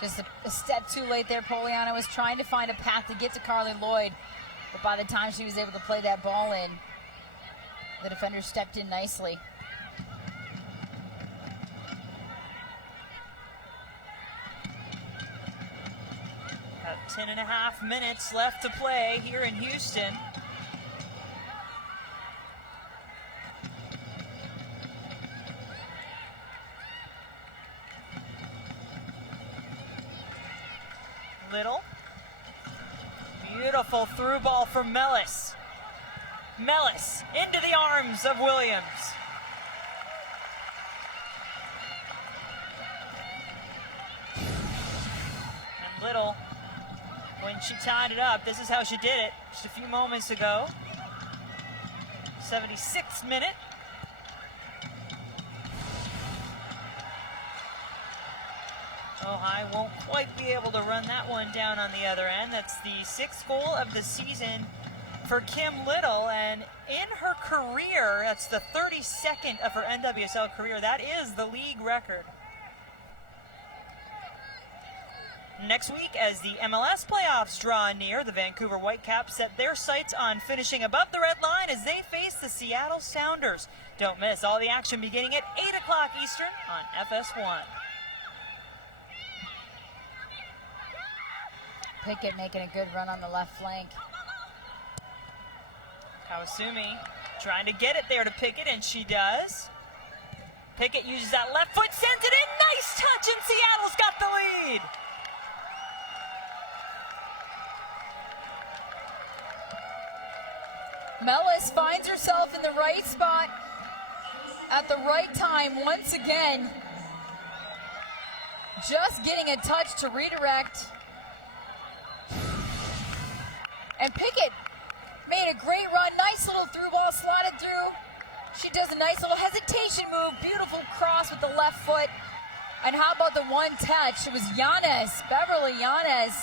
Just a step too late there. Poliana was trying to find a path to get to Carly Lloyd, but by the time she was able to play that ball in, the defender stepped in nicely. About 10.5 minutes left to play here in Houston. Little. Beautiful through ball from Mellis. Mellis into the arms of Williams. Little, when she tied it up, this is how she did it just a few moments ago. 76th minute. Ojai won't quite be able to run that one down on the other end. That's the 6th goal of the season for Kim Little, and in her career, that's the 32nd of her NWSL career. That is the league record. Next week, as the MLS playoffs draw near, the Vancouver Whitecaps set their sights on finishing above the red line as they face the Seattle Sounders. Don't miss all the action beginning at 8 o'clock Eastern on FS1. Pickett making a good run on the left flank. Kawasumi trying to get it there to Pickett, and she does. Pickett uses that left foot, sends it in. Nice touch, and Seattle's got the lead. Mellis finds herself in the right spot at the right time once again. Just getting a touch to redirect. And Pickett made a great run. Nice little through ball slotted through. She does a nice little hesitation move. Beautiful cross with the left foot. And how about the one touch? It was Beverly Yanez.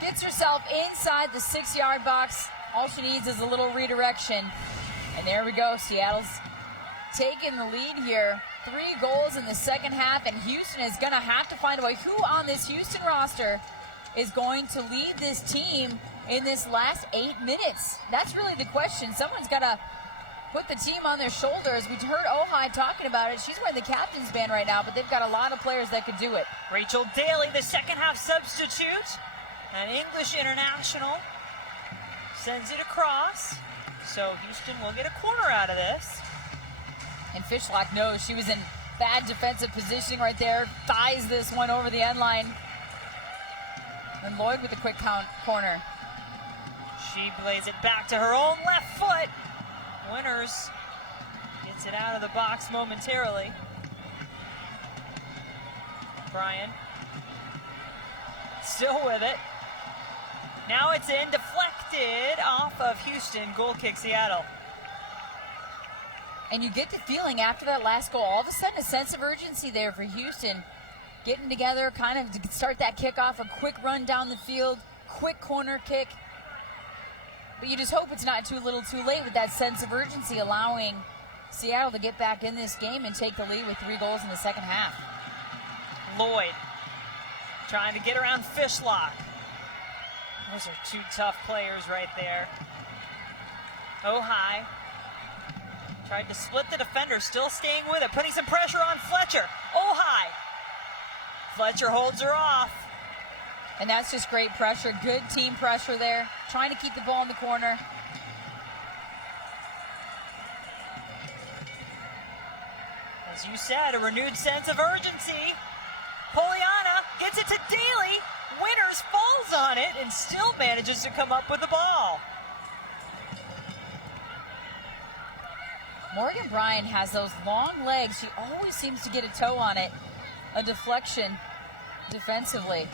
Gets herself inside the 6-yard box. All she needs is a little redirection. And there we go. Seattle's taking the lead here. 3 goals in the second half, and Houston is going to have to find a way. Who on this Houston roster is going to lead this team in this last 8 minutes? That's really the question. Someone's got to put the team on their shoulders. We heard Ojai talking about it. She's wearing the captain's band right now, but they've got a lot of players that could do it. Rachel Daly, the second half substitute, an English international, sends it across. So Houston will get a corner out of this. And Fishlock knows she was in bad defensive positioning right there. Thighs this one over the end line. And Lloyd with a quick corner. She plays it back to her own left foot. Winters gets it out of the box momentarily. Bryan still with it. Now it's in, deflected off of Houston. Goal kick Seattle. And you get the feeling after that last goal, all of a sudden a sense of urgency there for Houston. Getting together, kind of to start that kickoff, a quick run down the field, quick corner kick. But you just hope it's not too little too late with that sense of urgency, allowing Seattle to get back in this game and take the lead with 3 goals in the second half. Lloyd trying to get around Fishlock. Those are 2 tough players right there. Ojai tried to split the defender, still staying with it, putting some pressure on Fletcher. Ojai. Fletcher holds her off. And that's just great pressure, good team pressure there. Trying to keep the ball in the corner. As you said, a renewed sense of urgency. Poliana gets it to Daly. Winters falls on it and still manages to come up with the ball. Morgan Bryan has those long legs. She always seems to get a toe on it. A deflection defensively.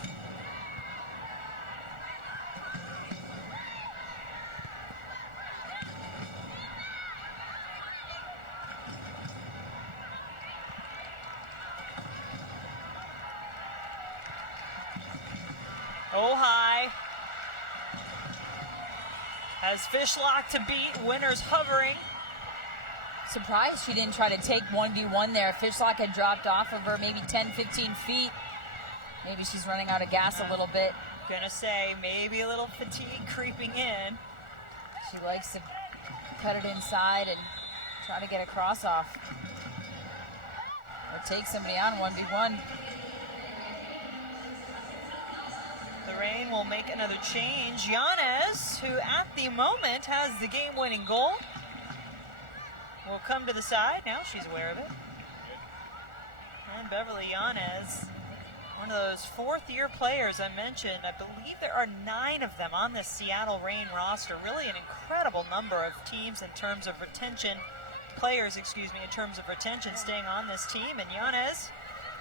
Ojai has Fishlock to beat. Winters hovering. Surprised she didn't try to take 1v1 there. Fishlock had dropped off of her maybe 10-15 feet. Maybe she's running out of gas a little bit. Gonna say maybe a little fatigue creeping in. She likes to cut it inside and try to get a cross off. Or take somebody on 1v1. The Rain will make another change. Yanez, who at the moment has the game-winning goal, will come to the side. Now she's aware of it. And Beverly Yanez, one of those 4th-year players I mentioned. I believe there are 9 of them on this Seattle Reign roster. Really an incredible number of teams in terms of retention, players, in terms of retention staying on this team. And Yanez,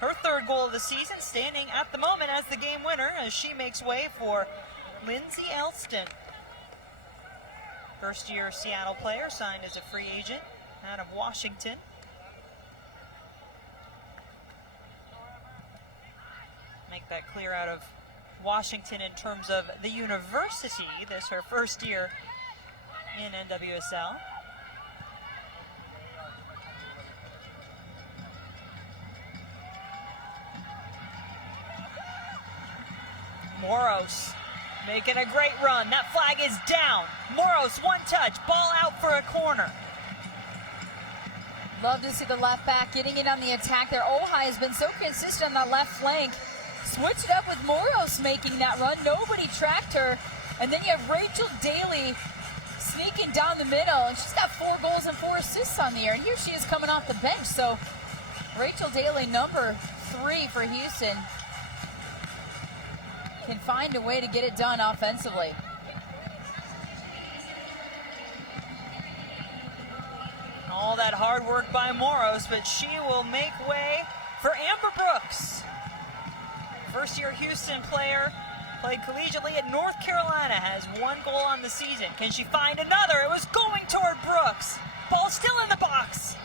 her third goal of the season, standing at the moment as the game winner as she makes way for Lindsay Elston. First-year Seattle player, signed as a free agent out of Washington. Make that clear, out of Washington in terms of the university. This her first year in NWSL. Moros making a great run. That flag is down. Moros, one touch, ball out for a corner. Love to see the left back getting in on the attack there. Ojai has been so consistent on that left flank. Switched it up with Moros making that run. Nobody tracked her. And then you have Rachel Daly sneaking down the middle. And she's got 4 goals and 4 assists on the year. And here she is coming off the bench. So Rachel Daly, number 3 for Houston, can find a way to get it done offensively. All that hard work by Moros, but she will make way for Amber Brooks. First-year Houston player, played collegiately at North Carolina, has 1 goal on the season. Can she find another? It was going toward Brooks. Ball still in the box.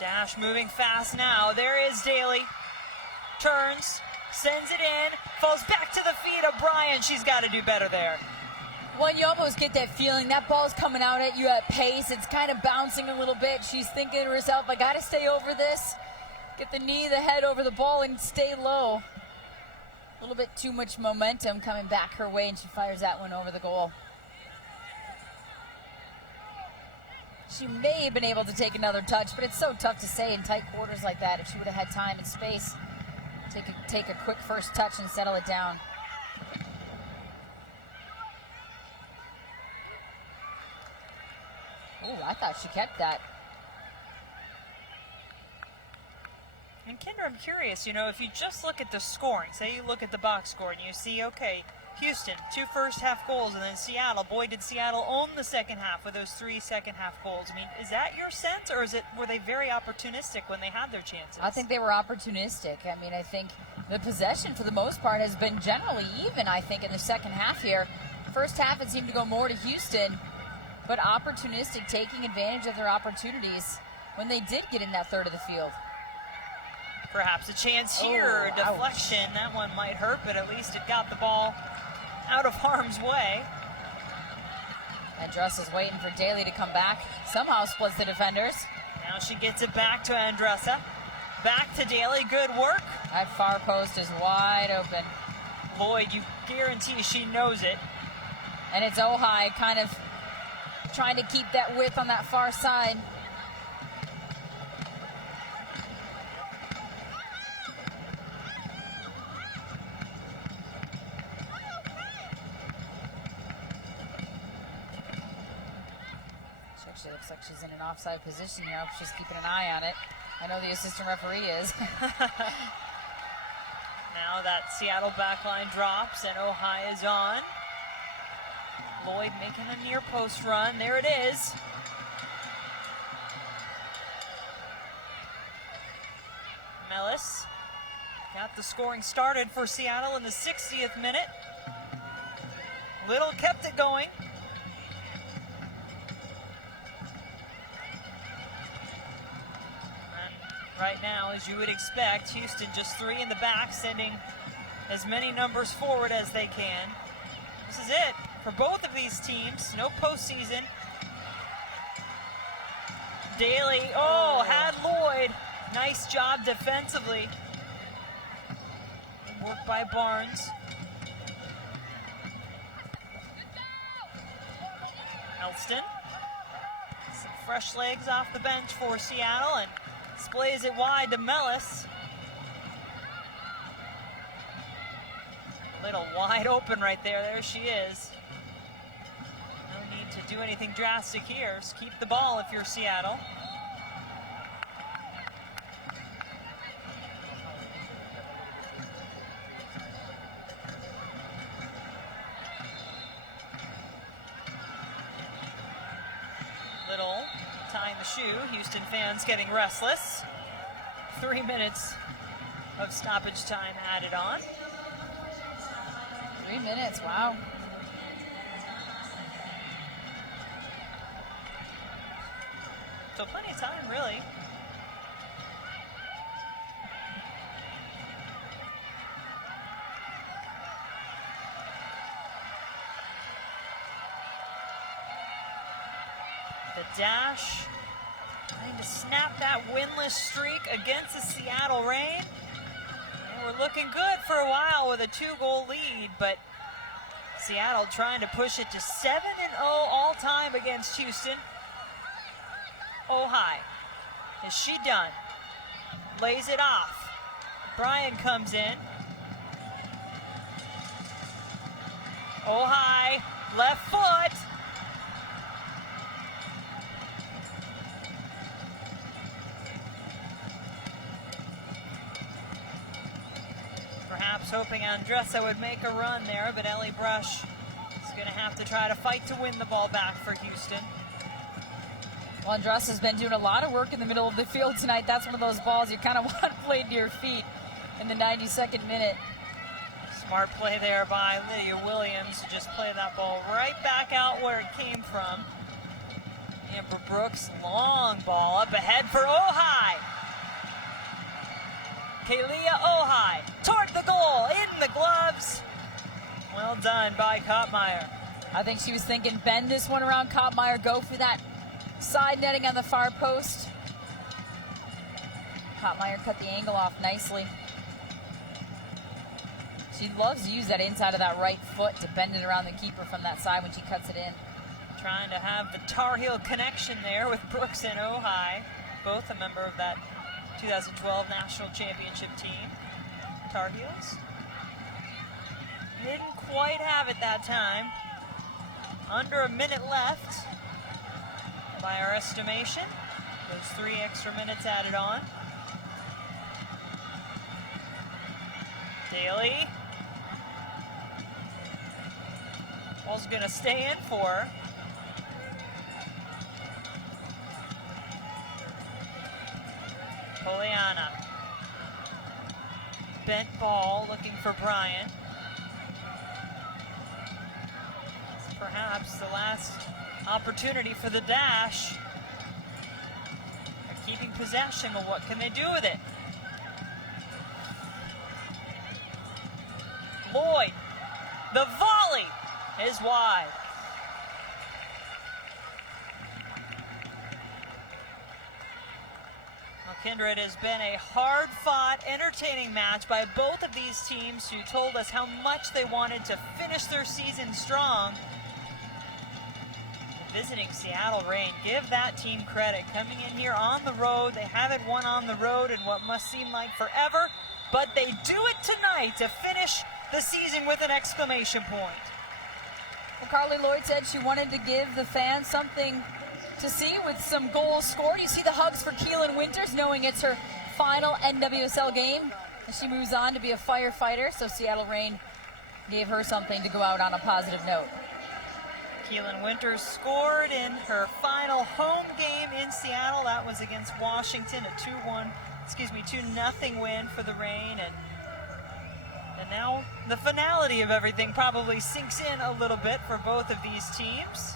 Dash moving fast now. There is Daly. Turns, sends it in, falls back to the feet of Bryan. She's got to do better there. Well, you almost get that feeling. That ball's coming out at you at pace. It's kind of bouncing a little bit. She's thinking to herself, I got to stay over this. Get the knee, the head over the ball and stay low. A little bit too much momentum coming back her way, and she fires that one over the goal. She may have been able to take another touch, but it's so tough to say in tight quarters like that. If she would have had time and space, take a quick first touch and settle it down. Ooh, I thought she kept that. And Kendra, I'm curious, if you just look at the scoring, say you look at the box score and you see, okay, Houston, 2 first-half goals, and then Seattle. Boy, did Seattle own the second half with those 3 second-half goals. I mean, is that your sense, or were they very opportunistic when they had their chances? I think they were opportunistic. I mean, I think the possession, for the most part, has been generally even, I think, in the second half here. First half, it seemed to go more to Houston, but opportunistic, taking advantage of their opportunities when they did get in that third of the field. Perhaps a chance here, deflection. Ouch. That one might hurt, but at least it got the ball out of harm's way. Andressa's waiting for Daly to come back. Somehow splits the defenders. Now she gets it back to Andressa. Back to Daly, good work. That far post is wide open. Lloyd, you guarantee she knows it. And it's Ojai kind of trying to keep that width on that far side. She looks like she's in an offside position here. I hope she's keeping an eye on it. I know the assistant referee is. Now that Seattle backline drops and Ojai is on. Lloyd making a near post run. There it is. Mellis got the scoring started for Seattle in the 60th minute. Little kept it going. Right now, as you would expect, Houston just 3 in the back, sending as many numbers forward as they can. This is it for both of these teams. No postseason. Daly, had Lloyd. Nice job defensively. Good work by Barnes. Elston. Some fresh legs off the bench for Seattle, and displays it wide to Mellis. Little wide open right there. There she is. No need to do anything drastic here. Just keep the ball if you're Seattle. tying the shoe. Houston fans getting restless. 3 minutes of stoppage time added on. 3 minutes, wow. So plenty of time, really. The dash trying to snap that winless streak against the Seattle Reign. They were looking good for a while with a 2-goal lead, but Seattle trying to push it to 7-0 all-time against Houston. Ohai, is she done? Lays it off. Bryan comes in. Ohai, left foot. Perhaps hoping Andressa would make a run there, but Ellie Brush is going to have to try to fight to win the ball back for Houston. Well, Andressa has been doing a lot of work in the middle of the field tonight. That's one of those balls you kind of want played to your feet in the 92nd minute. Smart play there by Lydia Williams to just play that ball right back out where it came from. Amber Brooks, long ball up ahead for Ohai. Kalia Ohai toward the goal, in the gloves. Well done by Kottmeyer. I think she was thinking bend this one around Kottmeyer, go for that side netting on the far post. Kottmeyer cut the angle off nicely. She loves to use that inside of that right foot to bend it around the keeper from that side when she cuts it in. Trying to have the Tar Heel connection there with Brooks and Ohai, both a member of that 2012 National Championship team. Tar Heels. Didn't quite have it that time. Under a minute left by our estimation. Those 3 extra minutes added on. Daly. Ball's gonna stay in for her. Poliana. Bent ball looking for Bryan. It's perhaps the last opportunity for the dash. They're keeping possession, but what can they do with it? Lloyd, the volley is wide. Well, Kindred, has been a hard-fought, entertaining match by both of these teams who told us how much they wanted to finish their season strong. Visiting Seattle Reign, give that team credit. Coming in here on the road, they haven't won on the road in what must seem like forever, but they do it tonight to finish the season with an exclamation point. Well, Carly Lloyd said she wanted to give the fans something to see with some goals scored. You see the hugs for Keelan Winters, knowing it's her final NWSL game as she moves on to be a firefighter. So Seattle Reign gave her something to go out on a positive note. Keelan Winters scored in her final home game in Seattle. That was against Washington, a 2-0 win for the Reign. And now the finality of everything probably sinks in a little bit for both of these teams.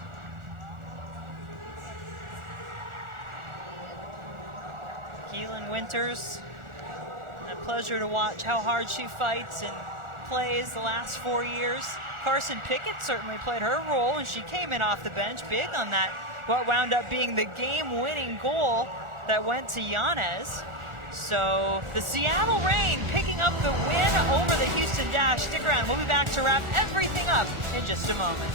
Keelan Winters, a pleasure to watch how hard she fights and plays the last 4 years. Carson Pickett certainly played her role when she came in off the bench, big on that, what wound up being the game-winning goal that went to Yanez. So the Seattle Reign picking up the win over the Houston Dash. Stick around, we'll be back to wrap everything up in just a moment.